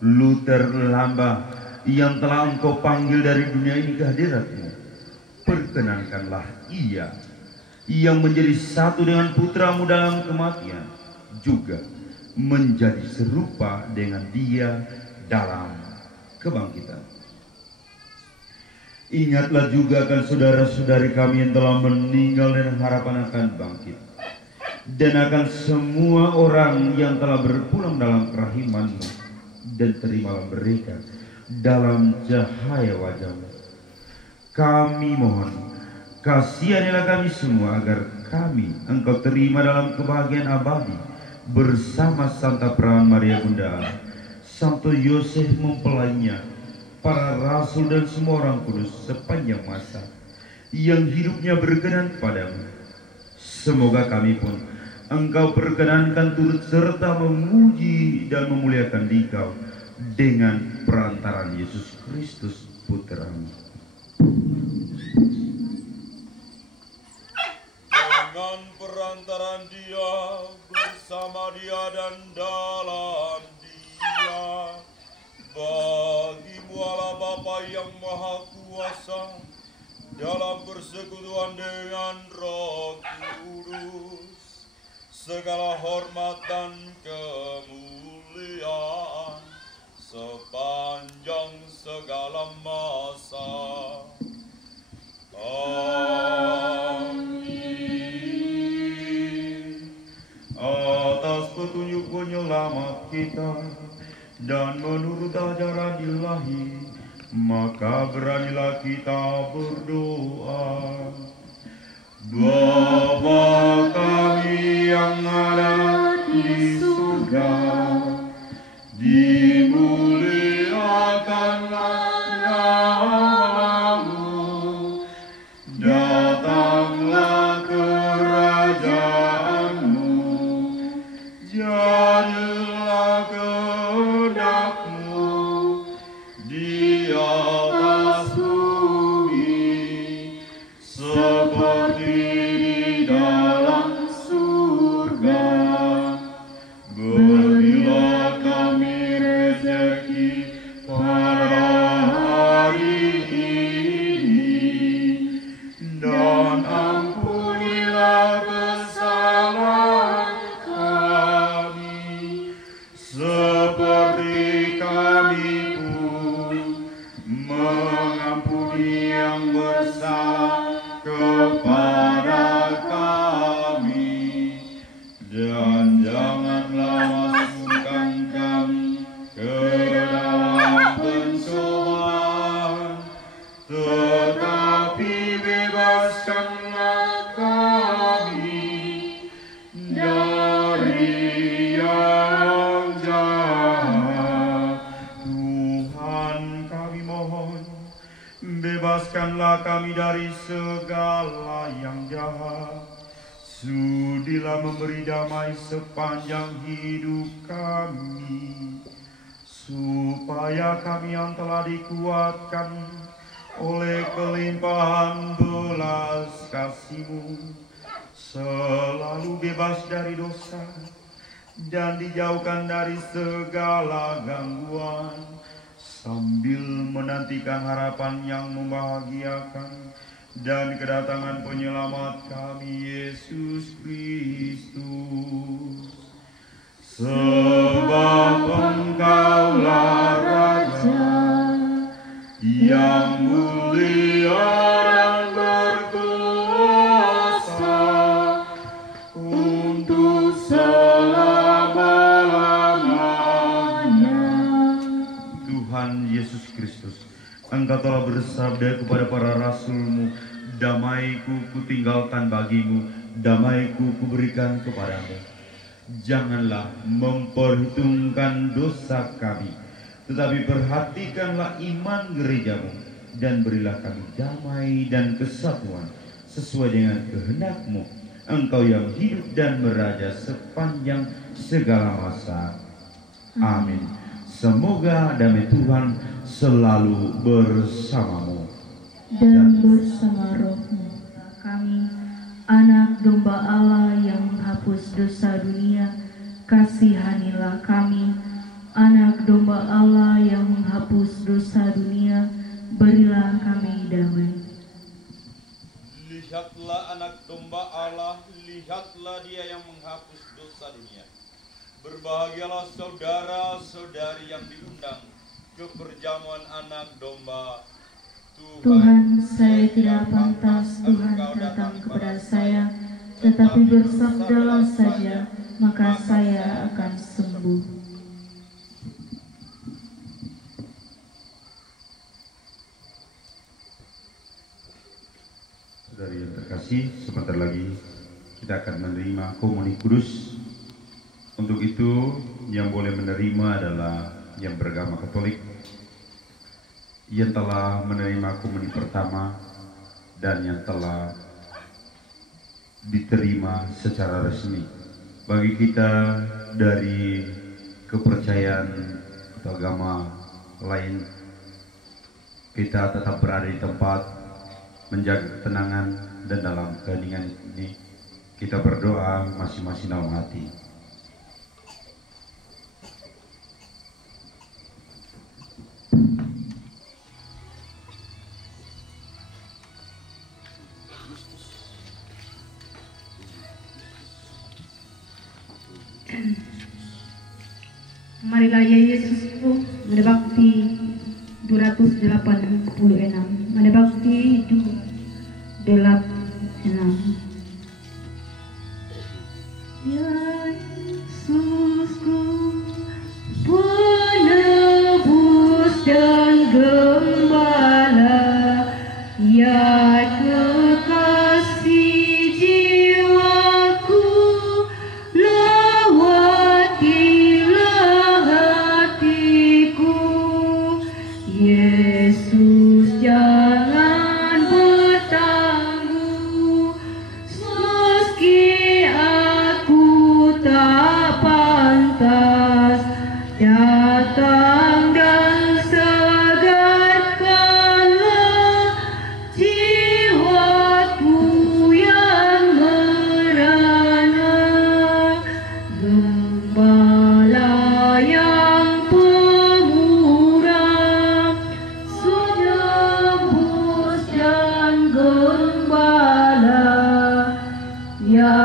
Luther Lamba, yang telah Engkau panggil dari dunia ini ke hadirat-Mu. Perkenankanlah ia yang menjadi satu dengan putra-Mu dalam kematian, juga menjadi serupa dengan Dia dalam kebangkitan. Ingatlah juga akan saudara-saudari kami yang telah meninggal dan harapan akan bangkit, dan akan semua orang yang telah berpulang dalam kerahiman-Mu, dan terimalah mereka dalam cahaya wajah-Mu. Kami mohon, kasihanilah kami semua agar kami Engkau terima dalam kebahagiaan abadi bersama Santa Perawan Maria Bunda Allah, Santo Yosef mempelainya, para rasul dan semua orang kudus sepanjang masa yang hidupnya berkenan padamu. Semoga kami pun Engkau perkenankan turut serta memuji dan memuliakan Dikau dengan perantaraan Yesus Kristus Putra-Mu. Dengan perantaraan Dia, bersama Dia dan dalam Dia, bagi-Mu Allah Bapa yang Maha Kuasa, dalam persekutuan dengan Roh Kudus, segala hormat dan kemuliaan sepanjang segala masa. Amin. Atas petunjuk penyelamat kita dan menurut ajaran ilahi, maka beranilah kita berdoa. Bapa kami yang ada di surga, dimuliakanlah nama-Mu, datanglah kerajaan-Mu, jadilah kehendak-Mu di atas bumi seperti di dalam surga. Berilah kami rezeki pada hari ini, dan ampunilah kesalahan kami, seperti kami pun mengampuni yang bersalah kepada kami, dan janganlah masukkan kami ke dalam pencobaan, tetapi bebaskanlah kami dari yang jahat. Tuhan, kami mohon, bebaskanlah kami dari segala yang jahat. Sudilah memberi damai sepanjang hidup kami, supaya kami yang telah dikuatkan oleh kelimpahan belas kasih-Mu selalu bebas dari dosa dan dijauhkan dari segala gangguan, sambil menantikan harapan yang membahagiakan dan kedatangan penyelamat kami, Yesus Kristus. Sebab Engkaulah Raja yang mulia dan berkuasa untuk selama-lamanya. Tuhan Yesus Kristus, Engkau telah bersabda kepada para rasul-Mu, damai-Ku kutinggalkan bagimu, damai-Ku kuberikan kepadamu. Janganlah memperhitungkan dosa kami, tetapi perhatikanlah iman gereja-Mu, dan berilah kami damai dan kesatuan sesuai dengan kehendak-Mu, Engkau yang hidup dan meraja sepanjang segala masa. Amin. Semoga damai Tuhan selalu bersamamu dan bersama rohmu. Kami, anak domba Allah yang menghapus dosa dunia, kasihanilah kami. Anak domba Allah yang menghapus dosa dunia, berilah kami damai. Lihatlah anak domba Allah, lihatlah dia yang menghapus dosa dunia. Berbahagialah saudara-saudari yang diundang ke perjamuan anak domba. Tuhan, saya tidak pantas Tuhan datang kepada saya, tetapi bersabdalah saja, maka saya akan sembuh. Saudari yang terkasih, sebentar lagi kita akan menerima komuni kudus. Untuk itu, yang boleh menerima adalah yang beragama Katolik, yang telah menerima komuni pertama, dan yang telah diterima secara resmi. Bagi kita dari kepercayaan atau agama lain, kita tetap berada di tempat, menjaga ketenangan, dan dalam keheningan ini kita berdoa masing-masing dalam hati. Marilah ya Yesusku, Mada Bakti 286, Mada Bakti 286. Ya Yesusku, penebus dan gembala, ya kekasih jiwaku, lawatilah hatiku. Yesus, jangan bertangguh, meski aku tak pantas datang dan segarkanlah jiwaku yang merana. Gembala yang pemurah, penebus dan gembala, ya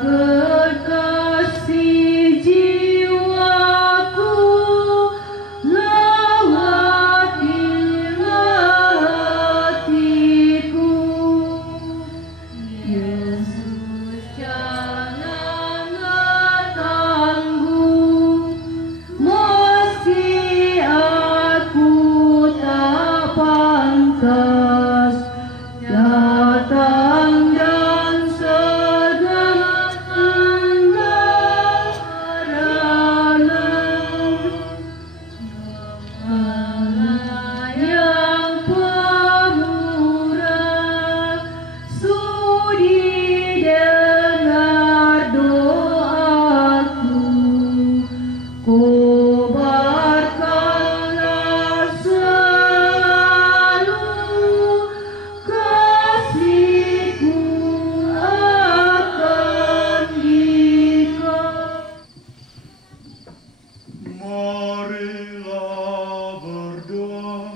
kekasih jiwaku, lawatilah hatiku. Yesus, janganlah tangguh, meski aku tak pantas datang dan segarkanlah Allah yang pemurah, sudi dengar doaku, kobarkanlah selalu kasihku akan dikau. Marilah berdoa.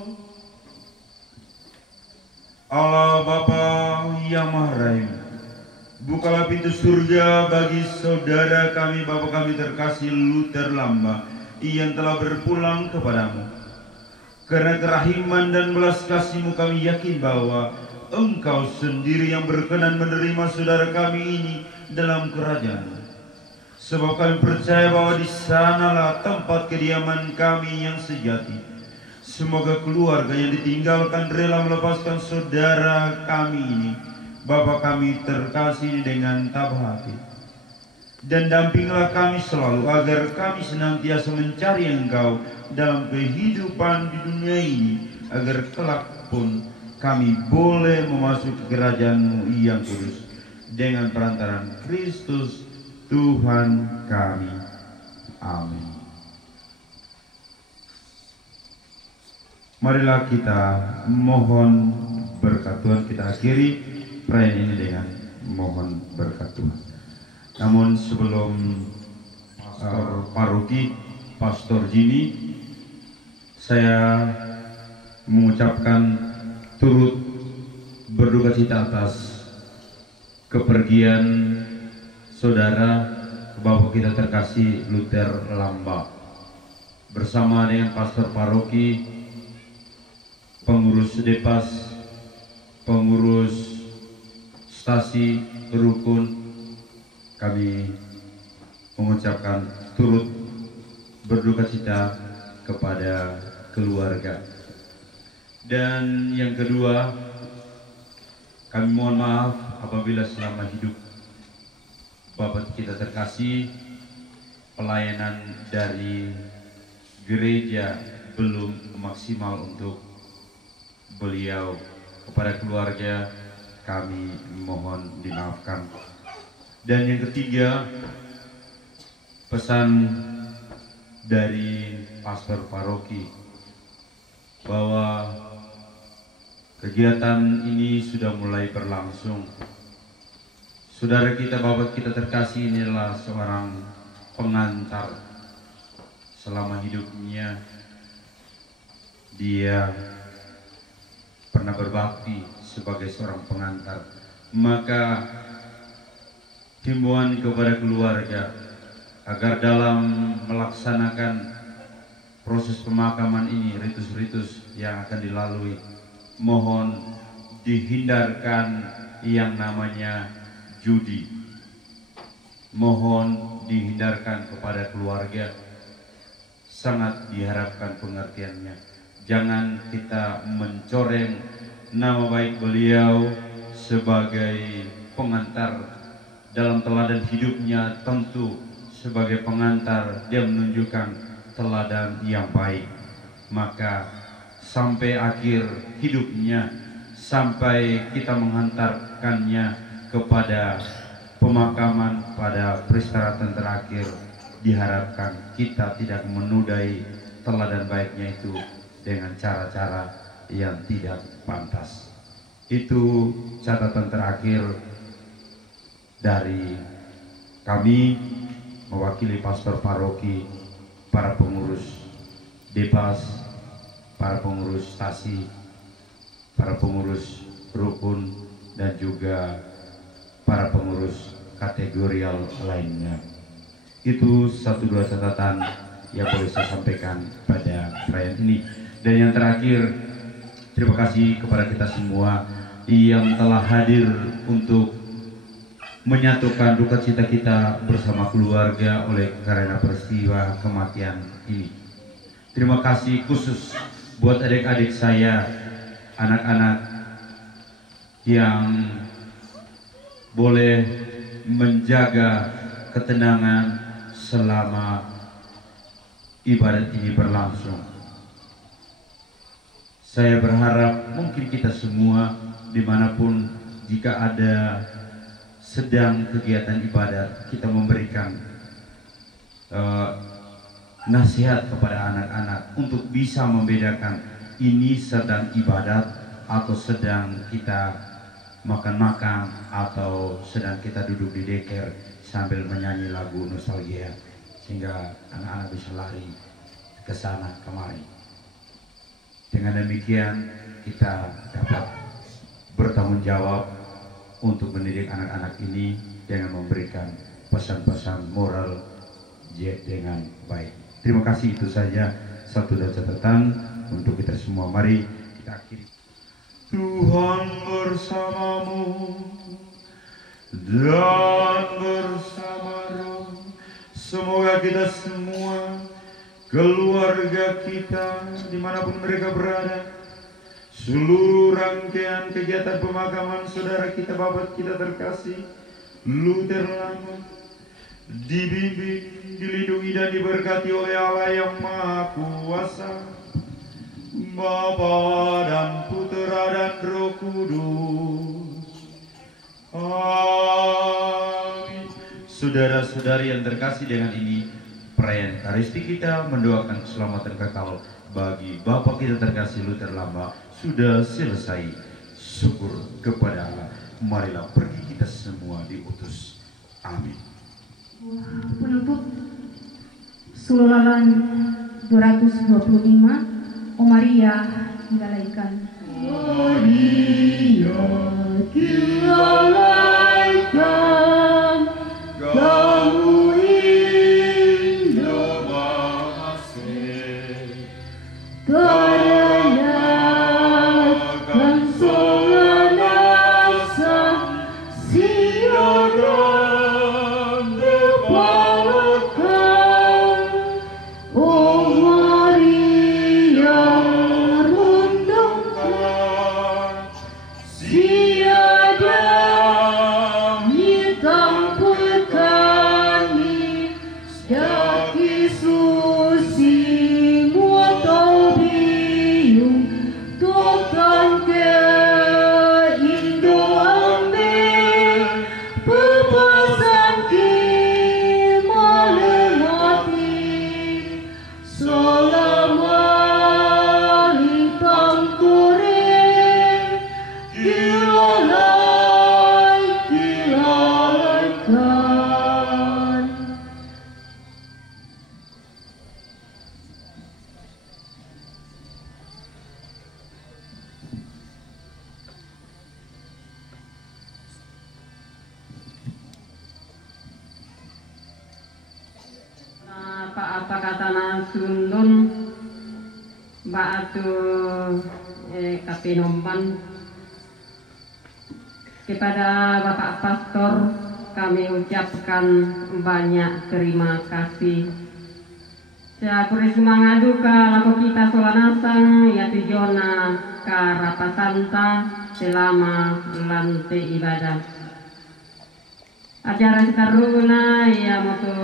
Allah Bapa yang Maha Rahim, bukalah pintu surga bagi saudara kami, Bapa kami terkasih Luther Lamba yang telah berpulang kepadamu. Karena kerahiman dan belas kasih-Mu kami yakin bahwa Engkau sendiri yang berkenan menerima saudara kami ini dalam kerajaan-Mu. Sebab kami percaya bahwa di sanalah tempat kediaman kami yang sejati. Semoga keluarga yang ditinggalkan rela melepaskan saudara kami ini, Bapa kami terkasih, dengan tabah hati. Dan dampinglah kami selalu agar kami senantiasa mencari Engkau dalam kehidupan di dunia ini, agar kelak pun kami boleh memasuki kerajaan-Mu yang kudus. dengan perantaraan Kristus Tuhan kami. Amin. Marilah kita mohon berkat Tuhan. Kita akhiri perayaan ini dengan mohon berkat Tuhan. Namun sebelum paroki Pastor Jimmy, saya mengucapkan turut berduka cita atas kepergian saudara Bapak kita terkasih Luther Lamba bersama dengan Pastor Paroki, pengurus Depas, pengurus stasi rukun. Kami mengucapkan turut berduka cita kepada keluarga. Dan yang kedua, kami mohon maaf apabila selama hidup Bapak kita terkasih pelayanan dari gereja belum maksimal untuk beliau. Kepada keluarga kami mohon dimaafkan. Dan yang ketiga, pesan dari Pastor Paroki bahwa kegiatan ini sudah mulai berlangsung. Saudara kita, Bapak kita terkasih ini adalah seorang pengantar. Selama hidupnya dia pernah berbakti sebagai seorang pengantar. Maka himbauan kepada keluarga agar dalam melaksanakan proses pemakaman ini, ritus-ritus yang akan dilalui, mohon dihindarkan yang namanya judi. Mohon dihindarkan kepada keluarga. Sangat diharapkan pengertiannya. Jangan kita mencoreng nama baik beliau sebagai pengantar. Dalam teladan hidupnya tentu sebagai pengantar dia menunjukkan teladan yang baik. Maka sampai akhir hidupnya, sampai kita menghantarkannya kepada pemakaman pada peristirahatan terakhir, diharapkan kita tidak menudai teladan baiknya itu dengan cara-cara yang tidak pantas. Itu catatan terakhir dari kami mewakili Pastor Paroki, para pengurus Depas, para pengurus stasi, para pengurus rukun, dan juga para pengurus kategorial lainnya. Itu satu dua catatan yang boleh saya sampaikan pada perayaan ini. Dan yang terakhir, terima kasih kepada kita semua yang telah hadir untuk menyatukan duka cita kita bersama keluarga oleh karena peristiwa kematian ini. Terima kasih khusus buat adik-adik saya, anak-anak yang boleh menjaga ketenangan selama ibadat ini berlangsung. Saya berharap mungkin kita semua dimanapun, jika ada sedang kegiatan ibadat, kita memberikan nasihat kepada anak-anak untuk bisa membedakan ini sedang ibadat atau sedang kita makan-makan atau sedang kita duduk di deker sambil menyanyi lagu nostalgia, sehingga anak-anak bisa lari ke sana kemari. Dengan demikian kita dapat bertanggung jawab untuk mendidik anak-anak ini dengan memberikan pesan-pesan moral dengan baik. Terima kasih, itu saja satu dan catatan untuk kita semua. Mari kita akhiri. Tuhan bersamamu dan bersama roh. Semoga kita semua, keluarga kita dimanapun mereka berada, seluruh rangkaian kegiatan pemakaman saudara kita, Bapak kita terkasih Luther Lamba, dibimbing, dilindungi dan diberkati oleh Allah yang Maha Kuasa, Bapa dan Putera dan Roh Kudus. Amin. Saudara-saudari yang terkasih, dengan ini perayaan Ekaristi kita mendoakan keselamatan kekal bagi Bapak kita terkasih Luther Lamba sudah selesai. Syukur kepada Allah. Marilah pergi kita semua diutus. Amin. Penutup Sulalan 225 O Maria Kilalakan. Maria Kilalakan, kamu indah kasih, karena kan songanasa siaran depalakan. Oh Maria rundungkan siada mitampekani daki susi muatau biung tokan ke Indo ambil pepasan ki malemati Solamali tangkure kilalaikan. Apa kata Sundun Batu Kapinompan. Kepada Bapak Pastor kami ucapkan banyak terima kasih. Syakuri sumangadu ka laku kita solanasang yaitu Jona Karapasanta selama lantai ibadah. Acara sekaruna ya moto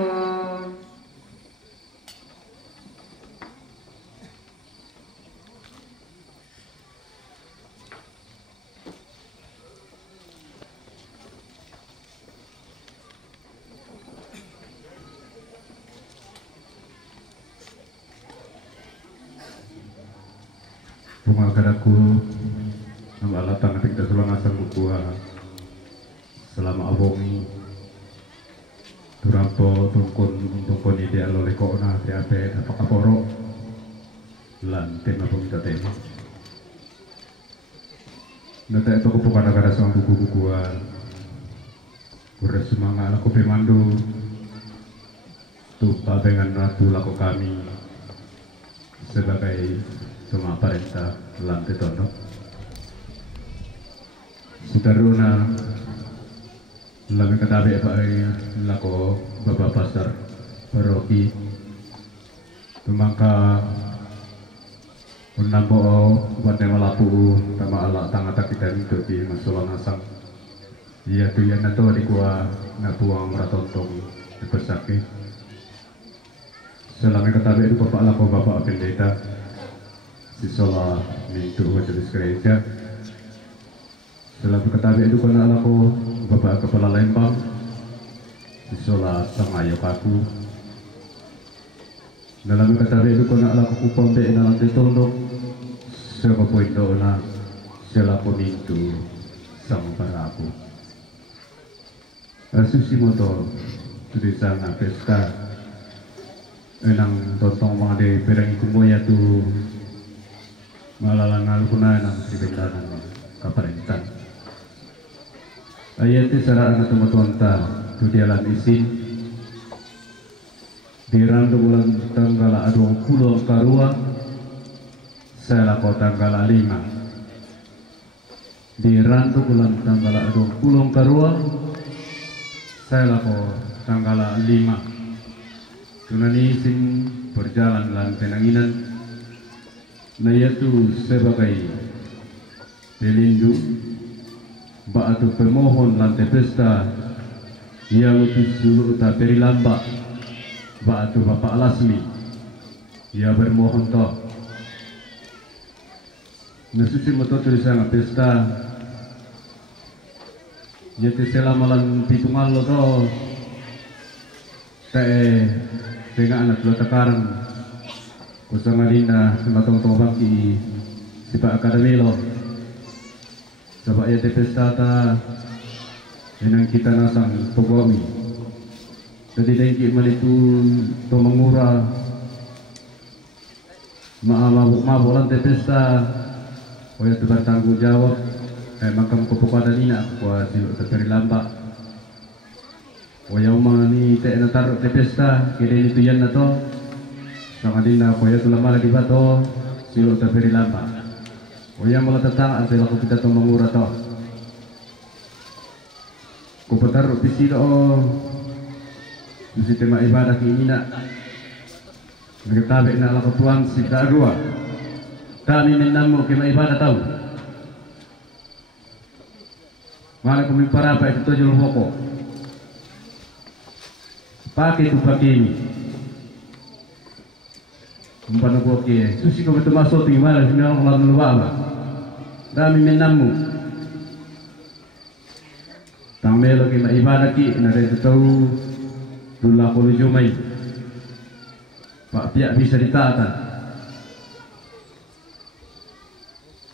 Bunga kadaku nama Allah tanah kita sulang asal bukua selama abomi turampo tungkon ide alole kona tiape apa kaporo lan tema pemita tema nata itu aku kada sama buku-bukuan kurang semangat aku pemandu tuh dengan ratu laku kami sebagai Tuma perintah lantai tono Sudaruna lami katabe bae lako Bapak Pastor Paroki tumangka unambo wate malapu tama ala tangata kita itu di masalah nasang iya tu yang nato di gua napuang ratontong dipesaki selama katabe itu Bapak lako Bapak Pendeta Sisola mintu majelis gereja. Setelah berketahui itu kena anakku Bapak Kepala Lembang Sisola Sangayo Kaku. Dalam berketahui itu kena anakku Kupombe dalam ditunduk Siapa poin doa selaku mintu sang paraku. Susi motor tulisan pesta enang tontong mengade perangi kumoya tu malalang nang tribendanan kaparentan ayat secara anak teman-teman tu dialan isin di randu bulan tanggal 20 karua saya lako tanggal 5 di randu bulan tanggal 20 karua saya lako tanggal 5 tunani isin berjalan lan penanginan na yaitu sebagai pelindu batu pemohon lantai pesta yang disuruh tak beri lamba batu Bapak Lasmi ia bermohon toh nasusi motor tulisan pesta Jadi selamalan pitungan lo to tengah anak lo tekarang kusang adina sematong tobaki sipa akademi lo coba ya pesta ta enang kita nasang pogomi jadi dengki malitu to mengura mabuk lan pesta oh ya bertanggung jawab makam kepupadan ina kuah siluk terperi lampak wayang mani te natar te pesta kede itu yan na to sama dina kuya tulama lagi bato siluk terperi lampak wayang mula tetang asal aku kita to mangura to kupatar pisi do mesti tema ibadah kini nak ngetabe na lakuan sita dua kami menamu kema ibadah tahu malah kami para apa itu tujuh pokok pakai tu pakai ini umpan pokok susi kau betul masuk tu gimana sembilan orang luar lah kami menamu tambah lagi ibadah ki nada itu tahu dulu aku jumai pak pihak bisa ditaatan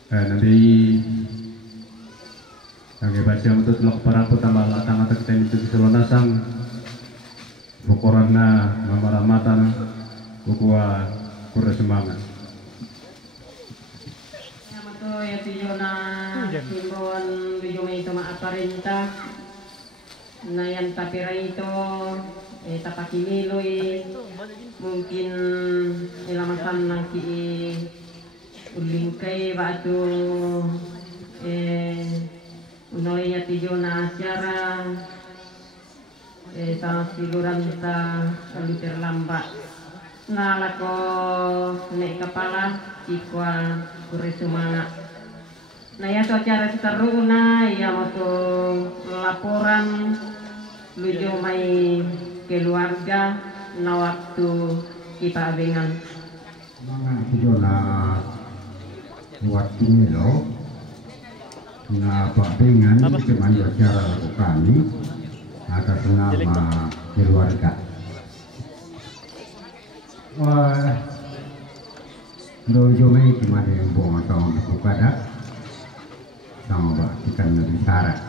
nanti kami baca untuk telok para tambah latang atau kita itu bisa nasang bukorana mamaramatan kukua kura semangat Yamato ya tijona simbon bijumay ito maaparenta na yan tapira ito tapakiniloy mungkin ilamasan ng ulingkay batu unoy ya tijona asyara ta siluran ta aliter lamba nalako nek kepala ikwa kuresumana nah ya to acara seteruna ya moto laporan lujo mai keluarga na waktu kita abengan mga tijona waktu ini lo na pabengan cuman acara lakukan ini atas nama keluarga. Wah, dojo mai cuma yang buang atau aku pada sama baktikan lebih syarat.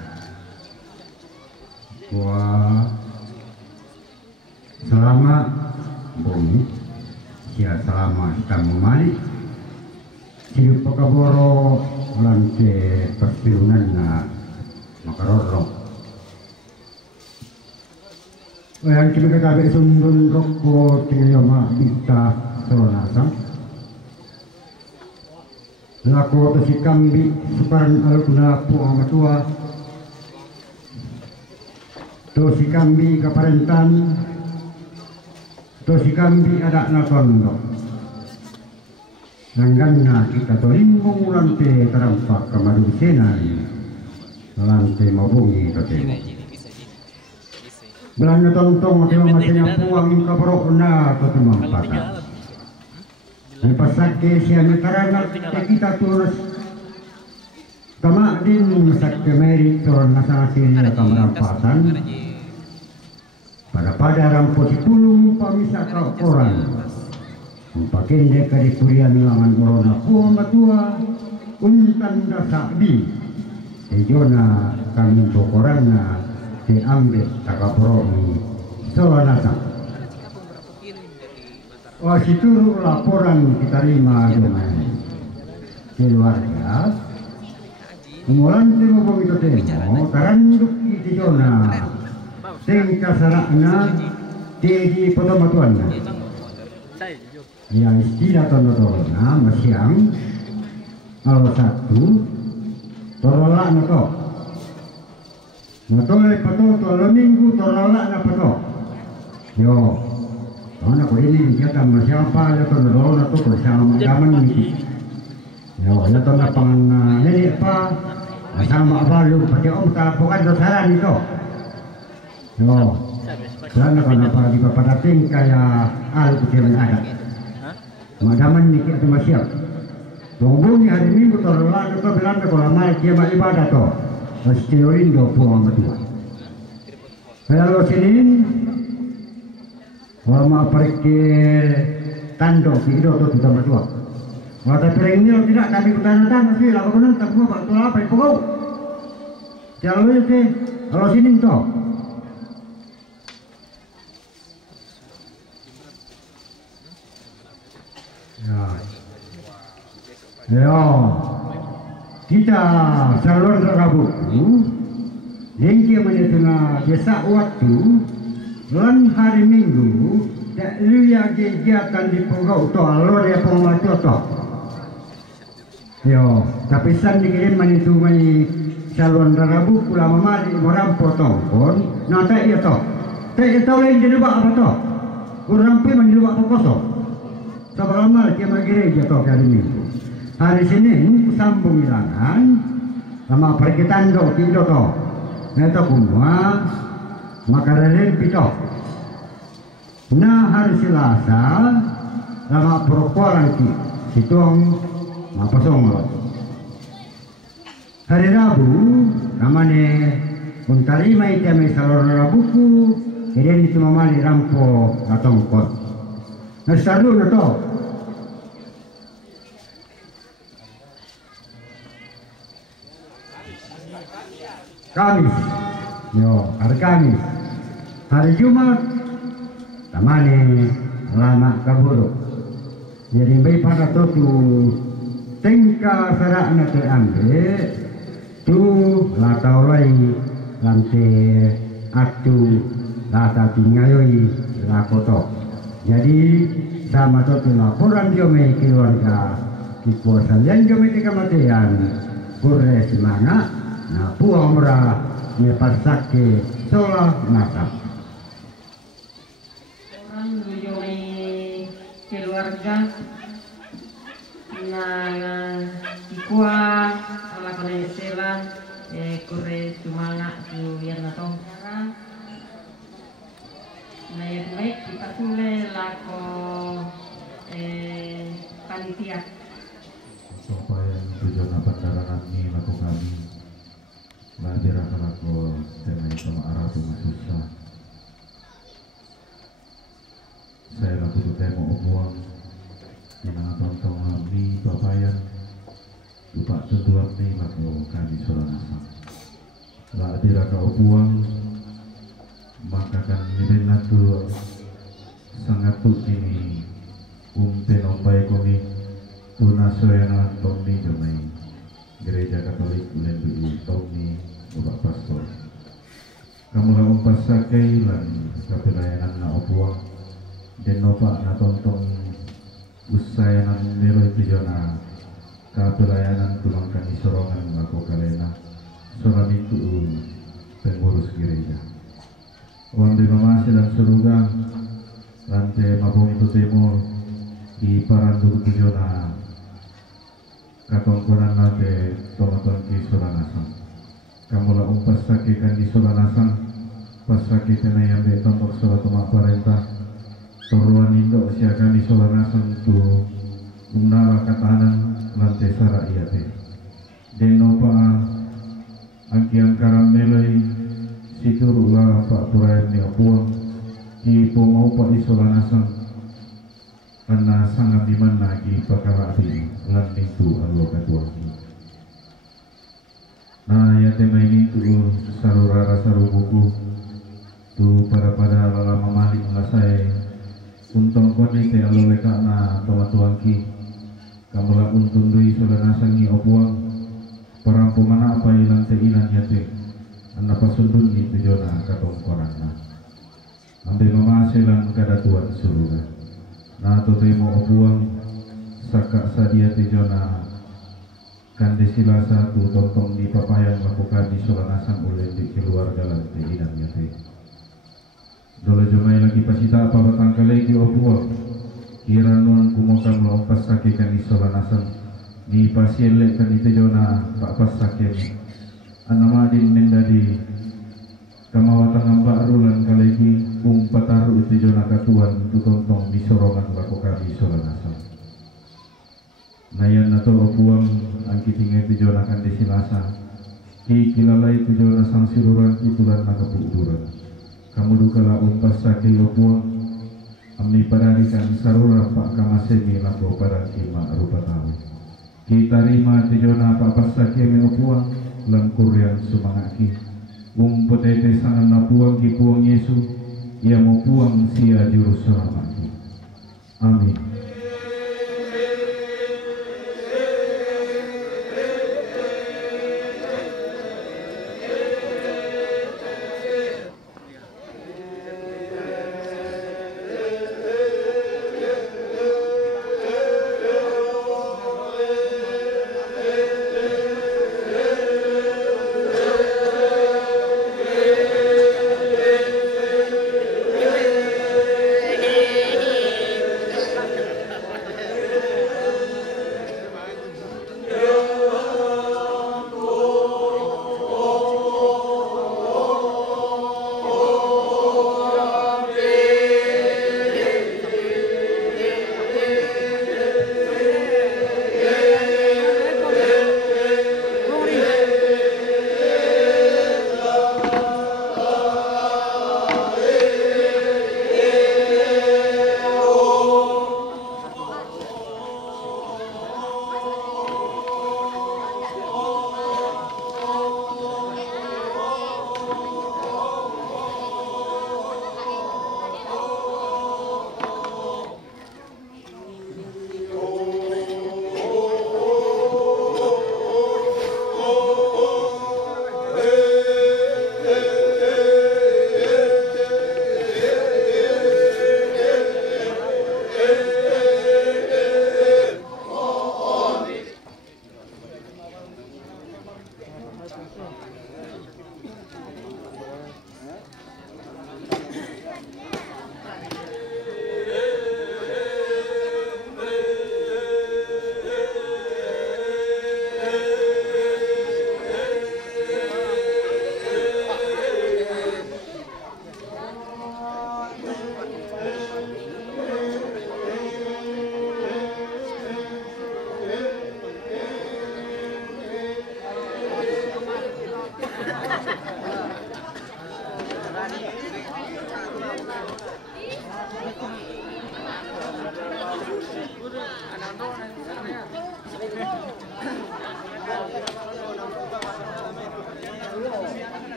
Wah, selama bumi, ya selama kita memali, hidup pakaboro lantai persilunan na makarorong. Yang kita katakan sundun rokok tinggal kita seronasam. Laku si kambi sukaran aluna puang matua. To si kambi kaparentan. To si kambi ada natondo. Nangganna kita to limbong lantai terampak kamadu senan. Lantai mabungi tote. Belanda tontong atau macamnya puang kabarok na atau mampatan. Lepas ke siang karangat kita turun kama din masak kemeri turun nasa sini kamerampatan. Pada rampos pulung pamisa kau orang. Pakai deka di purian langan corona puang matua untan dasakbi. Ejona kami bokorana diambil takabromi selanasa. Wah situ laporan kita terima dengan keluarga. Kemudian tengok itu tengok taranduk di zona tengka sarakna di potomatuanna. Yang istilah tono-tono masyang kalau satu tolak nato. Natole pato tolo minggu tolak na pato. Yo, mana ko ini kita masyapa ya tolo na to bersama gaman ni. Yo, ya to na pang nili pa sama balu pakai om ta bukan dosaran itu. Yo, sana kana pa di papadating kaya al kutin ada. Magaman ni kita masyap. Tunggu ni hari minggu tolak na to bilang ko amal kiamat ibadah to. Stiorindo puang matua. Lalu sinin, wama pergi tando kido tu tidak matua. Wata pereng ini tidak kami ketanan sih, lalu benar tak mau bakal apa yang pokok. Jalan itu, kalau sinin toh. Ya, kita salon Rabu, hingga menyentuh desa waktu, lan hari Minggu, tak lihat kegiatan di pokok tu alor ya pematu tu. Yo, tapi san dikirim menyentuh salon Rabu pula memari orang potong pun, nanti ia tu, tak ia tahu yang jadi apa tu, kurang pi menjadi apa kosong. Sebelum malam dia gereja tu hari Minggu. Hari Senin sambung ilangan sama pergi tando tido to neto kumua makarelen pito. Nah hari Selasa sama propolan ki situang mapasong. Hari Rabu namanya untarima itame salon Rabuku kemudian itu mamali rampo atongkot. Nah selalu na to. Kamis, yo hari Kamis, hari Jumat, tamane lama kaburu. Jadi bayi pada tu tingkah serak nak ambil, tu latau lay lantai aktu lata tinggaloi lakoto. Jadi sama tu laporan dia mai keluarga, kikuasa yang dia mai kematian, kurre semangat. Nah, puang mera nepasake solah natap. Orang menjadi keluarga, nah ikua ala konesela, kure semangat tu yang natong cara. Nah yang baik kita sulle lako panitia. Supaya tujuan pandaran ini laku kami. Lahir akan aku tema sama arah tu susah. Saya laku tu tema uang, yang tonton kami bapayan, lupa tujuan ni laku kami soal nasa. Lahir akan uang, maka kan nilai tu sangat tu ini penombai kami tunasoyan toni jamai. Gereja Katolik melalui Tommy Bapak Pastor. Kamu lah umpas sakai lan kapelayanan na opuang dan nopak na tontong usayanan meroy tijona kapelayanan tulangkan isorongan lako kalena soramin tu pengurus gereja. Wan di mamasi dan surga lantai mabong itu timur di parandu tijona katongkonan nate tomaton ki solanasang. Kamu lah umpas sakikan di solanasang pas sakit na yang be tombok sola tomak parenta toruan indo siakan di solanasang tu umnara katanan lantai sara iate. Deno pa angkian karameloi situru la pak turai ni opuang ki pomau pa di solanasang karena sangat diman lagi perkara ini lan itu Allah katuangi. Nah ya tema ini tu sarurara sarubuku tu pada lama malik ngasai untong koni te Allah lekana tomat tuangki kamu lah untung dui saudara sangi opuang perampungan apa ilan te ilan yate anda pasundun itu jona katong korana ambil mamaselan kada tuan surga. Nah tu temo opuang sakak sadia tejona kande sila satu tontong di papayan lakukan di solanasan oleh di keluarga lantai inang yate. Dole jomai lagi pasita apa batang kalegi opuang kira nuan kumokam lompas sakikan di solanasan ni pasien lekan di tejona pak pas sakit anamadin mendadi kamawatan ambak rulan kalegi pataru itu jona katuan tu tontong di sorongan lako kami solanasang. Nayan na to opuang ang kitingay itu jona kan di silasa Kilalai tujuan sang siluran itulah naga puuduran. Kamu dukala umpas sakil lopuang. Amni padarikan sarura pak kamasemi lapo pada kima arupa tahu. Kita rima tujuan apa pasaki menopuang lan kurian sumangaki. Umpotete sangan napuang ki puang Yesu. Ia mau puang sia juru selamaki. Amin.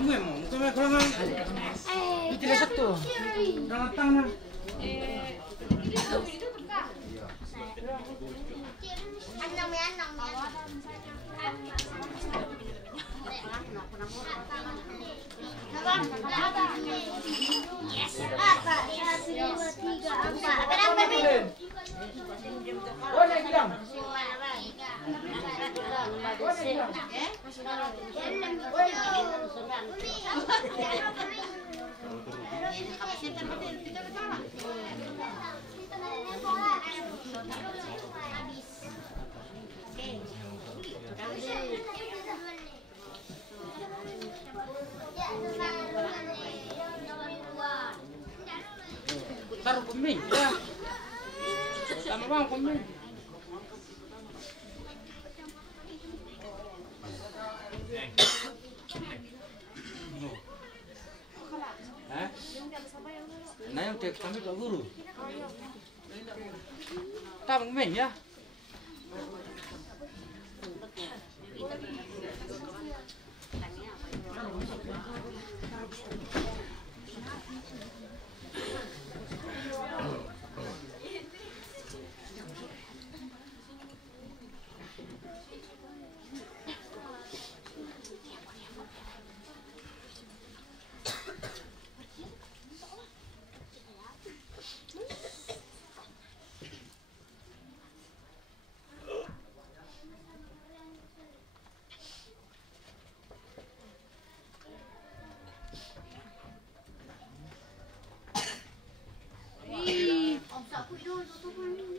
Kamu emang, kamu kurang. Tidak satu. Dalam tangan. Taruh keming, ya. Sama bang keming. Nah yang cek kami ke guru. Taruh keming ya.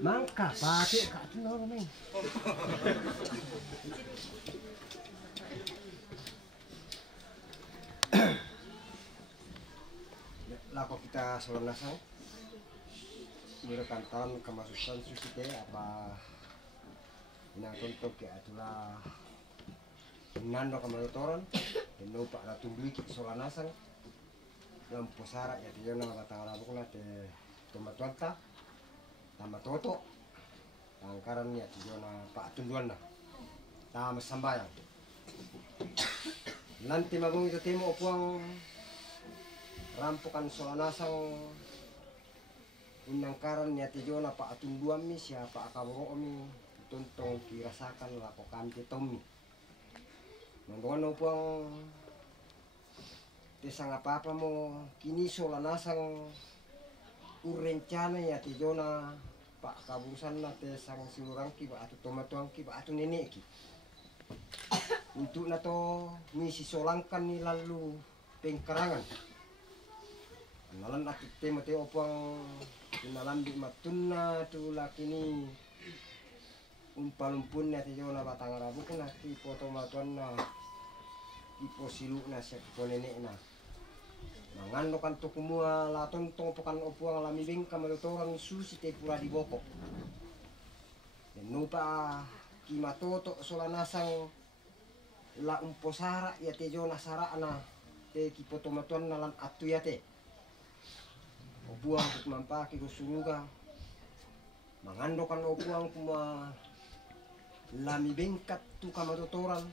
Mangka pakai kak cendol nih. Lako kita selonasang mirakan tahun kemasukan susi teh apa inang tontok ke atulah nando kamarutoran dan lupa ratu duit solanasang lampu sarak ya dia nama batang labuk na te tomat tuanta tama toto angkaran ya tijona pak tunduan na tama sambayang nanti magung itu temo puang rampukan solanasang unangkaran ya tijona pak tunduan mi siapa akaboro mi tuntong kirasakan lako kanti tomi manggongan puang tesang apa mo kini solanasang urencana ya tijona pak kabusan na te sang silurang ki ba atu tomatuang ki ba atu nenek ki untuk na to misi solangkan ni lalu pengkarangan nalan atu te mate opang inalambi matunna tu lakini umpalumpun ya tijona batang rabu kana ki foto matuan na ki posilu na sek nenek na mangano kan tukumua la tontong pokan opuang lami bengka malutoran susi te pura di bokok dan nupa kimatoto solanasang la umposara ya te jona sarana te kipoto matuan nalan atu ya te opuang kumampa ki kusuruga mangando kan opuang kuma lami bengkat tu kamatotoran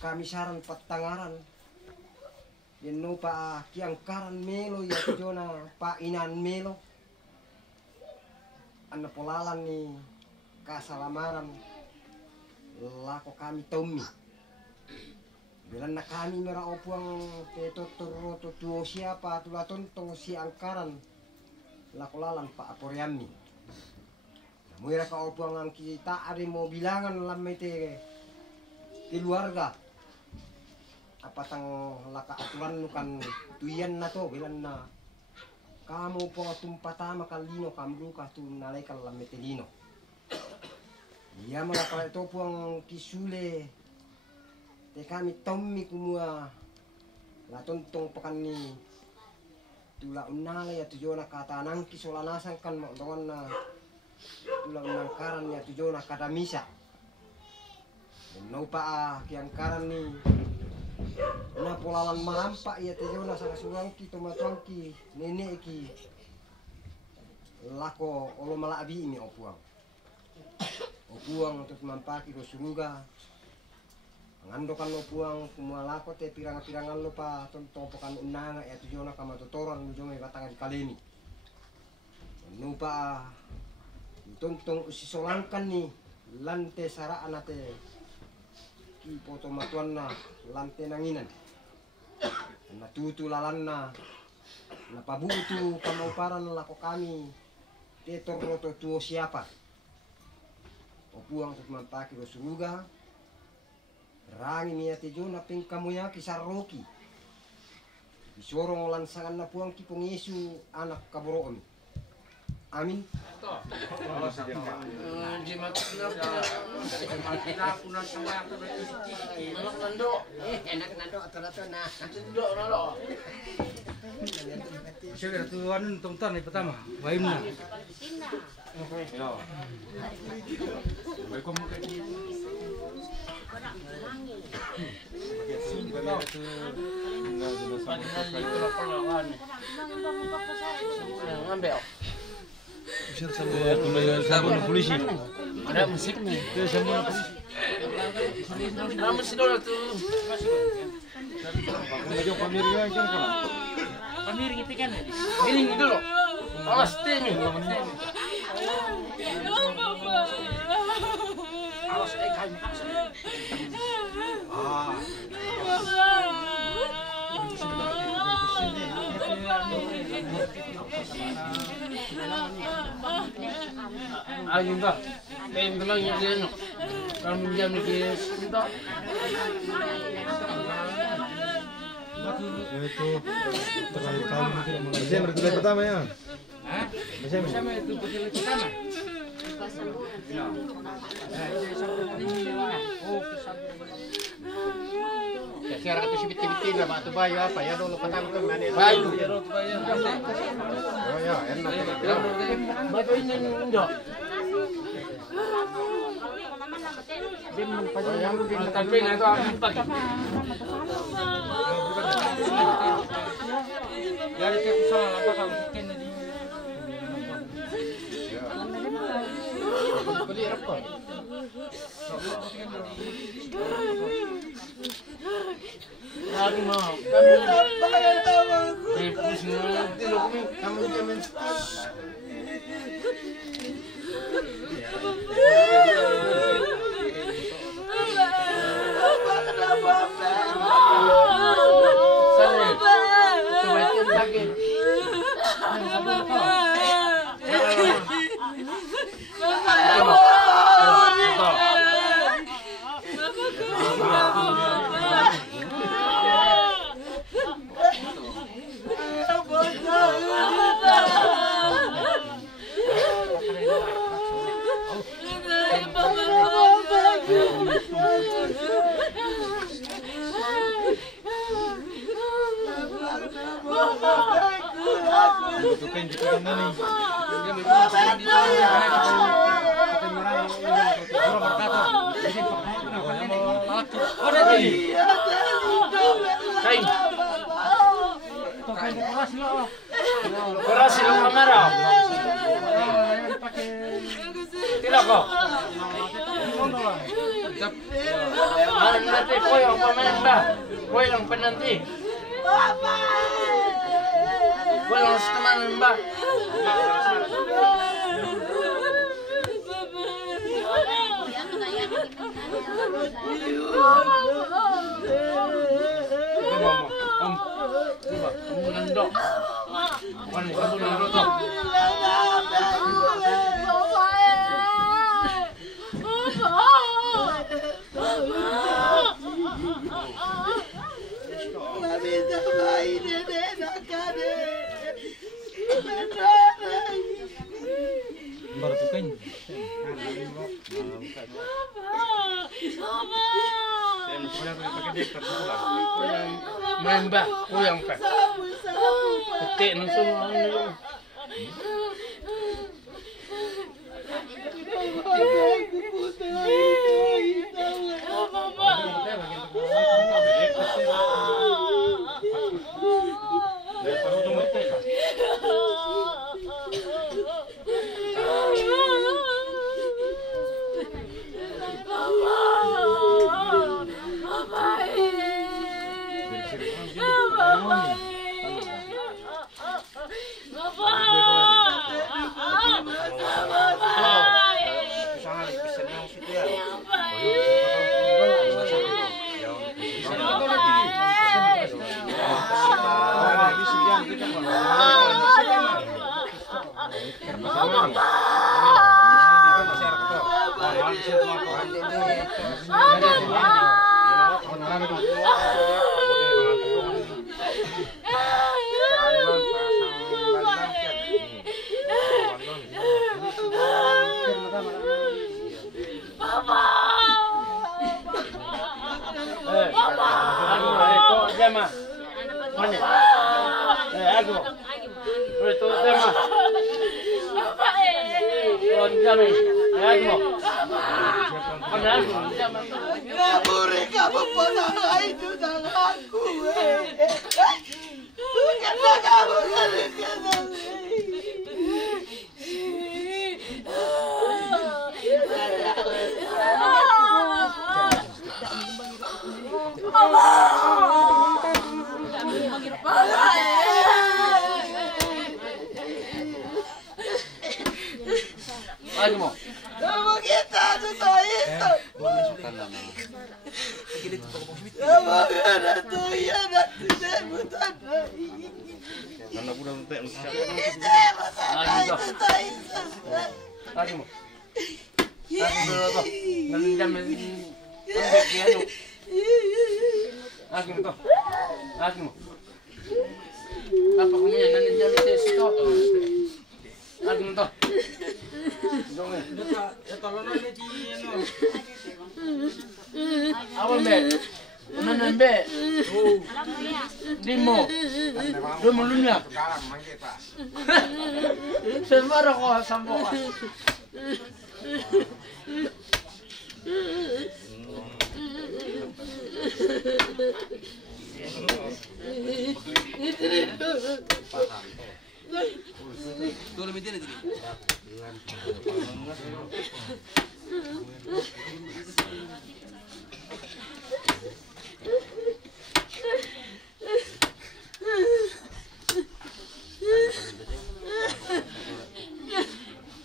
kami saran patangaran Yeno pa kiangkaran melo ya tijona pa inan melo ana polalan ni kasalamaran lako kami tomi bilan na kami mera opuang teto toroto tuo siapa tula tontong si angkaran lako lalan pa aporiami muira ka opuang ang kita ada mo bilangan lamete keluarga apatang laka aturan nukan tuyan na to bilan na kamu po tumpatama kalino kamu ka tu nalay kalam metelino iya malapala ito po ang kisule te kami tommi kumua latontong pakan ni tula unalay at tuyo na katanang kisolanasan kan mo dongan na tula unangkaran ya tuyo na kadamisa no pa kiangkaran ni na polalan marampak ya tejo na sang surangki tomatuangki nenek ki lako olo malabi ini opuang untuk mampaki do suruga Mangandokan lo puang kumalako te pirang-pirangan lo pa tontopokan unanga ya tujona kama totoran mujome batangan kaleni. Nupa tontong usisolangkan ni lante saraan ate ki poto matuan na lante nanginan. Na tutu lalan na pabutu kamauparan lako kami tetor roto tuo siapa. Opuang tut mantaki lo suruga. Rangi niya tijuna ping kamuya kisar roki. Isorong lansangan na puang kipong Yesu anak kaboroon. Amin. Saya tuan tonton yang pertama, Waimna. Ngambil. Sabun polisi. Ada musiknya. Itu sabun polisi. Nama si Dola tuh. Mejo pamirnya kan kalau. Pamir gitu kan. Ini dulu. Awas temi. Awas kain. Ayun ba? Kain ko lang yung ano. Kalau minjam ni guys, minta. Itu terlalu kamu Bisa bertulis pertama ya? Bisa itu bertulis pertama. Ya kira itu sibit-sibitin lah batu bayu apa ya dulu petang tuh mana bayu ya dulu bayu. Oh ya enak. Batu ini enggak. Yang tapi itu aku pakai. Dari ke sana apa kalau mungkin di beli rokok. Aku mau kamu kamu jamin butuhkan juga nih. Keras lo kamera. Tidak kok. Nanti kau yang pemain dah, kau yang penanti. Kau yang teman mbak. Om, kamu nendok. Kamu nendok. baru tukain. Main mbak, kuyang pak. Petik nusung anu. Mereka mempengaruhi itu dengan aku. Karena kamu kadang-kadang. Lagi mau? Kamu kita susah itu. Kamu ada tuh ya nanti saya butuh. Karena udah entek Lagi mau? Lagi dulu toh. Nanti jam piano. Lagi mau? Lagi mau? Apa punya nanti jam itu lagi mau toh? Dong ya tolong nanti di awal be. Mana be? Dimo. Dimo lunya. Sembarang kok sampo. Tuh lebih tinggi tadi.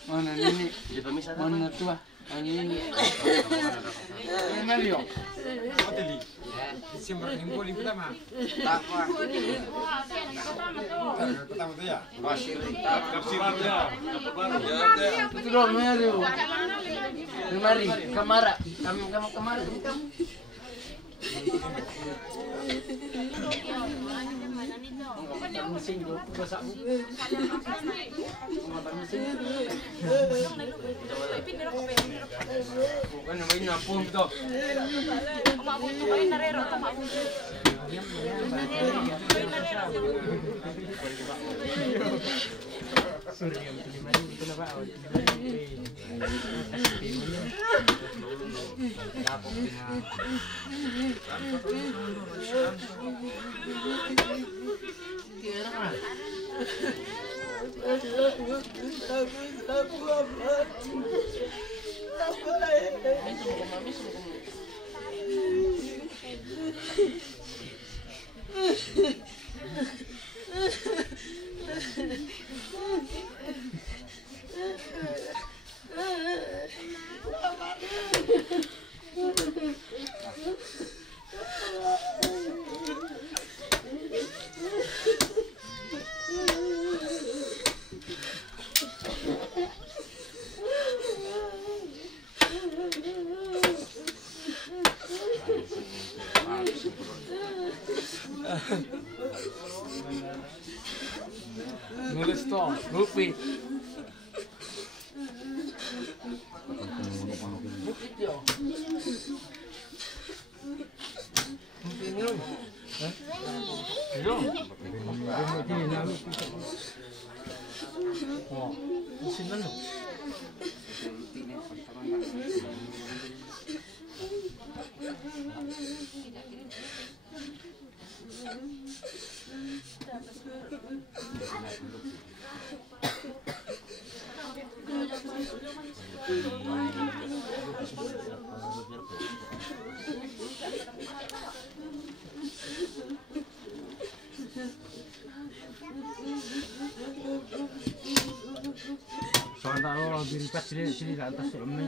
Mana ini? Mana tua? Ini. Mario. Hoteli. Desember minggu pertama. Pertama tuh ya. Kapsirnya. Itu dong Mario. Kemari, Kamara. Kamu kemari. Bukan namanya napun tuh. Nulis toh, Luffy. Bukit yo. Mungkin yo. Yo. Oh, mesin mana? Soalnya kalau dilipat sini ke atas rumah.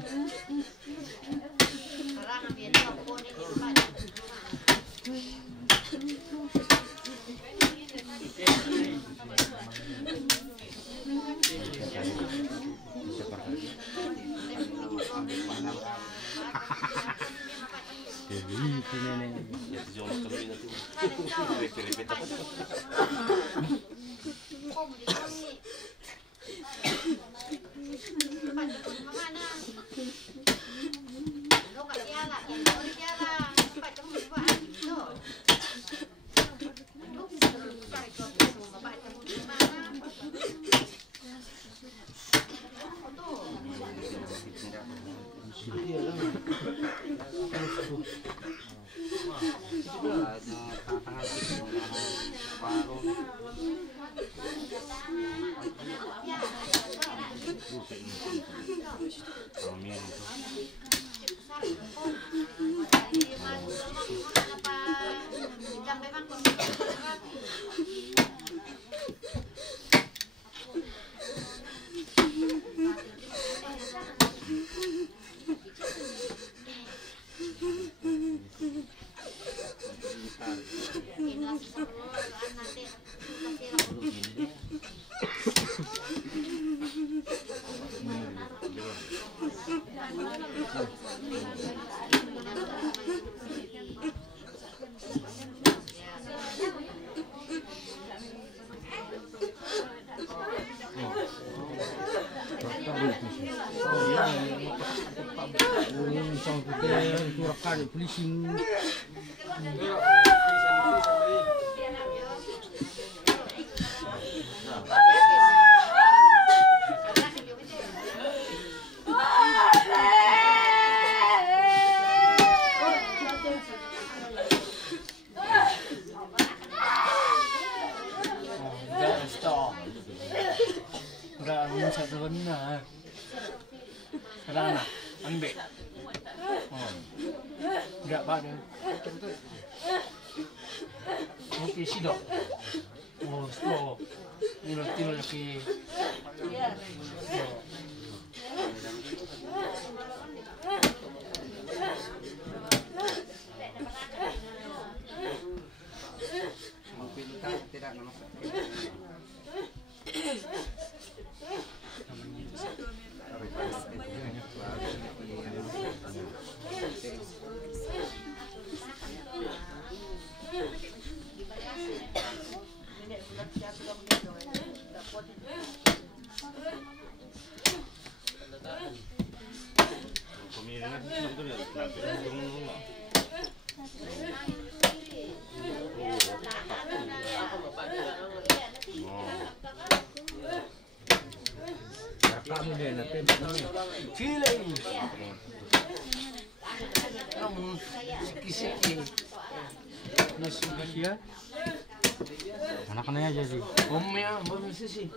Anak-anaknya jadi. Omnya baru sih.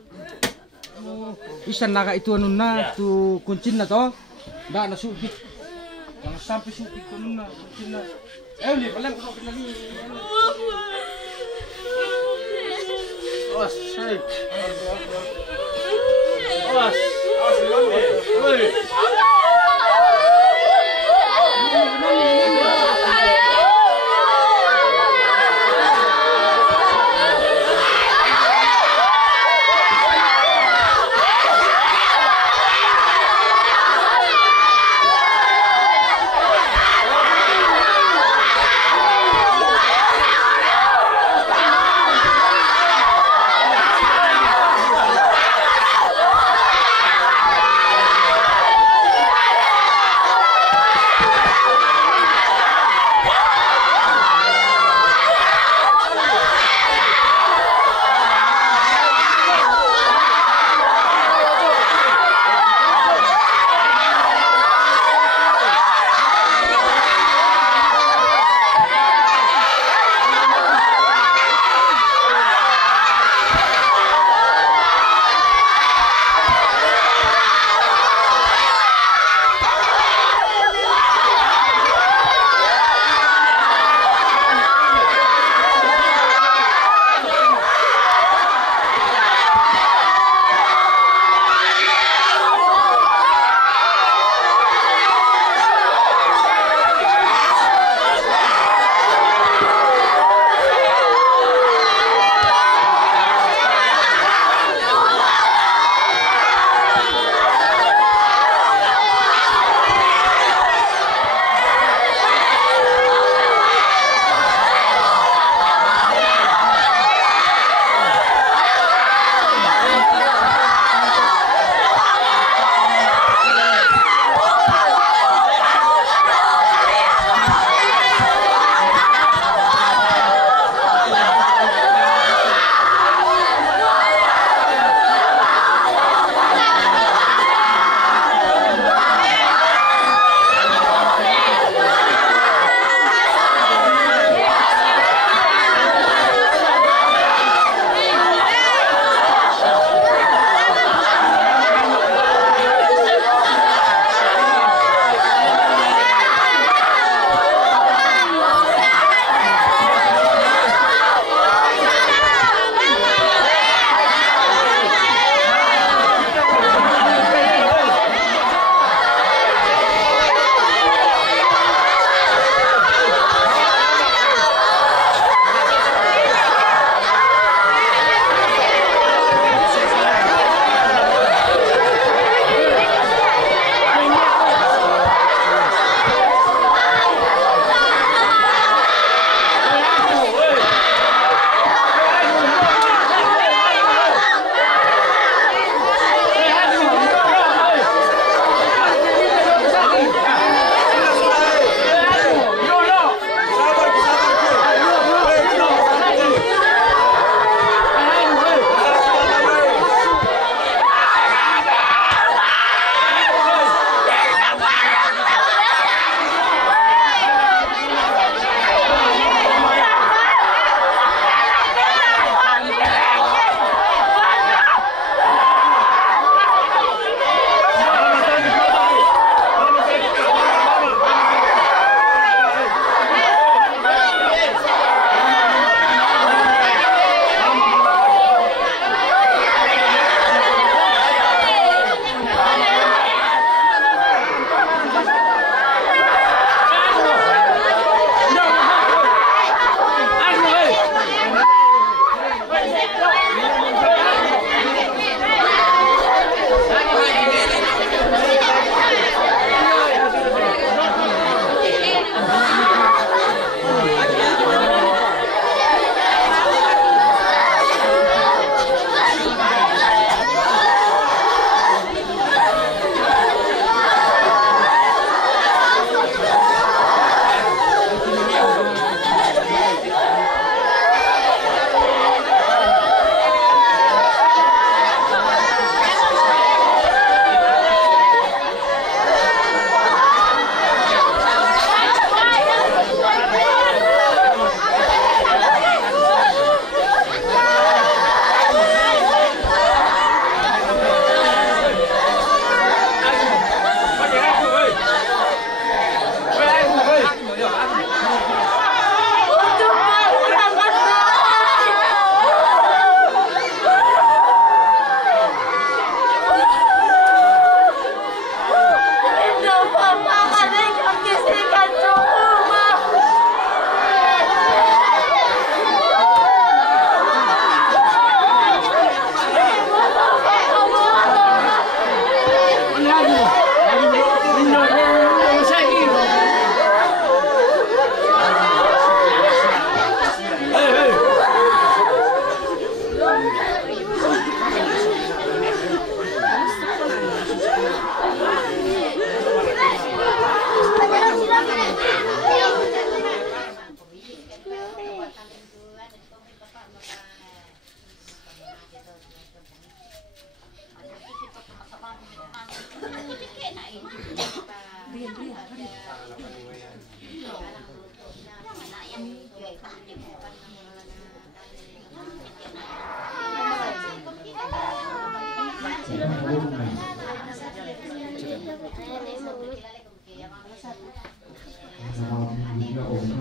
Isan naga itu anu na tu kuncin na to. Ndak na supik. Jangan sampai supik kunin na kuncin na. Lihat paling kau kena ni. Awas, say. Awas, awas ni.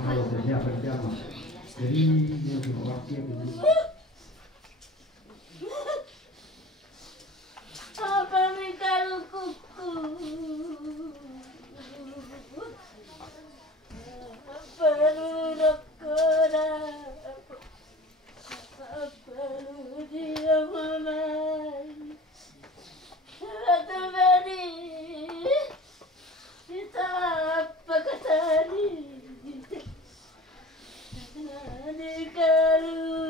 kalau saya berjamaah. Jadi untuk waktu yang apa mikal kuku perlu dokora perlu dia mamai atau beri kita apa kata ni kalau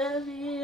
Abi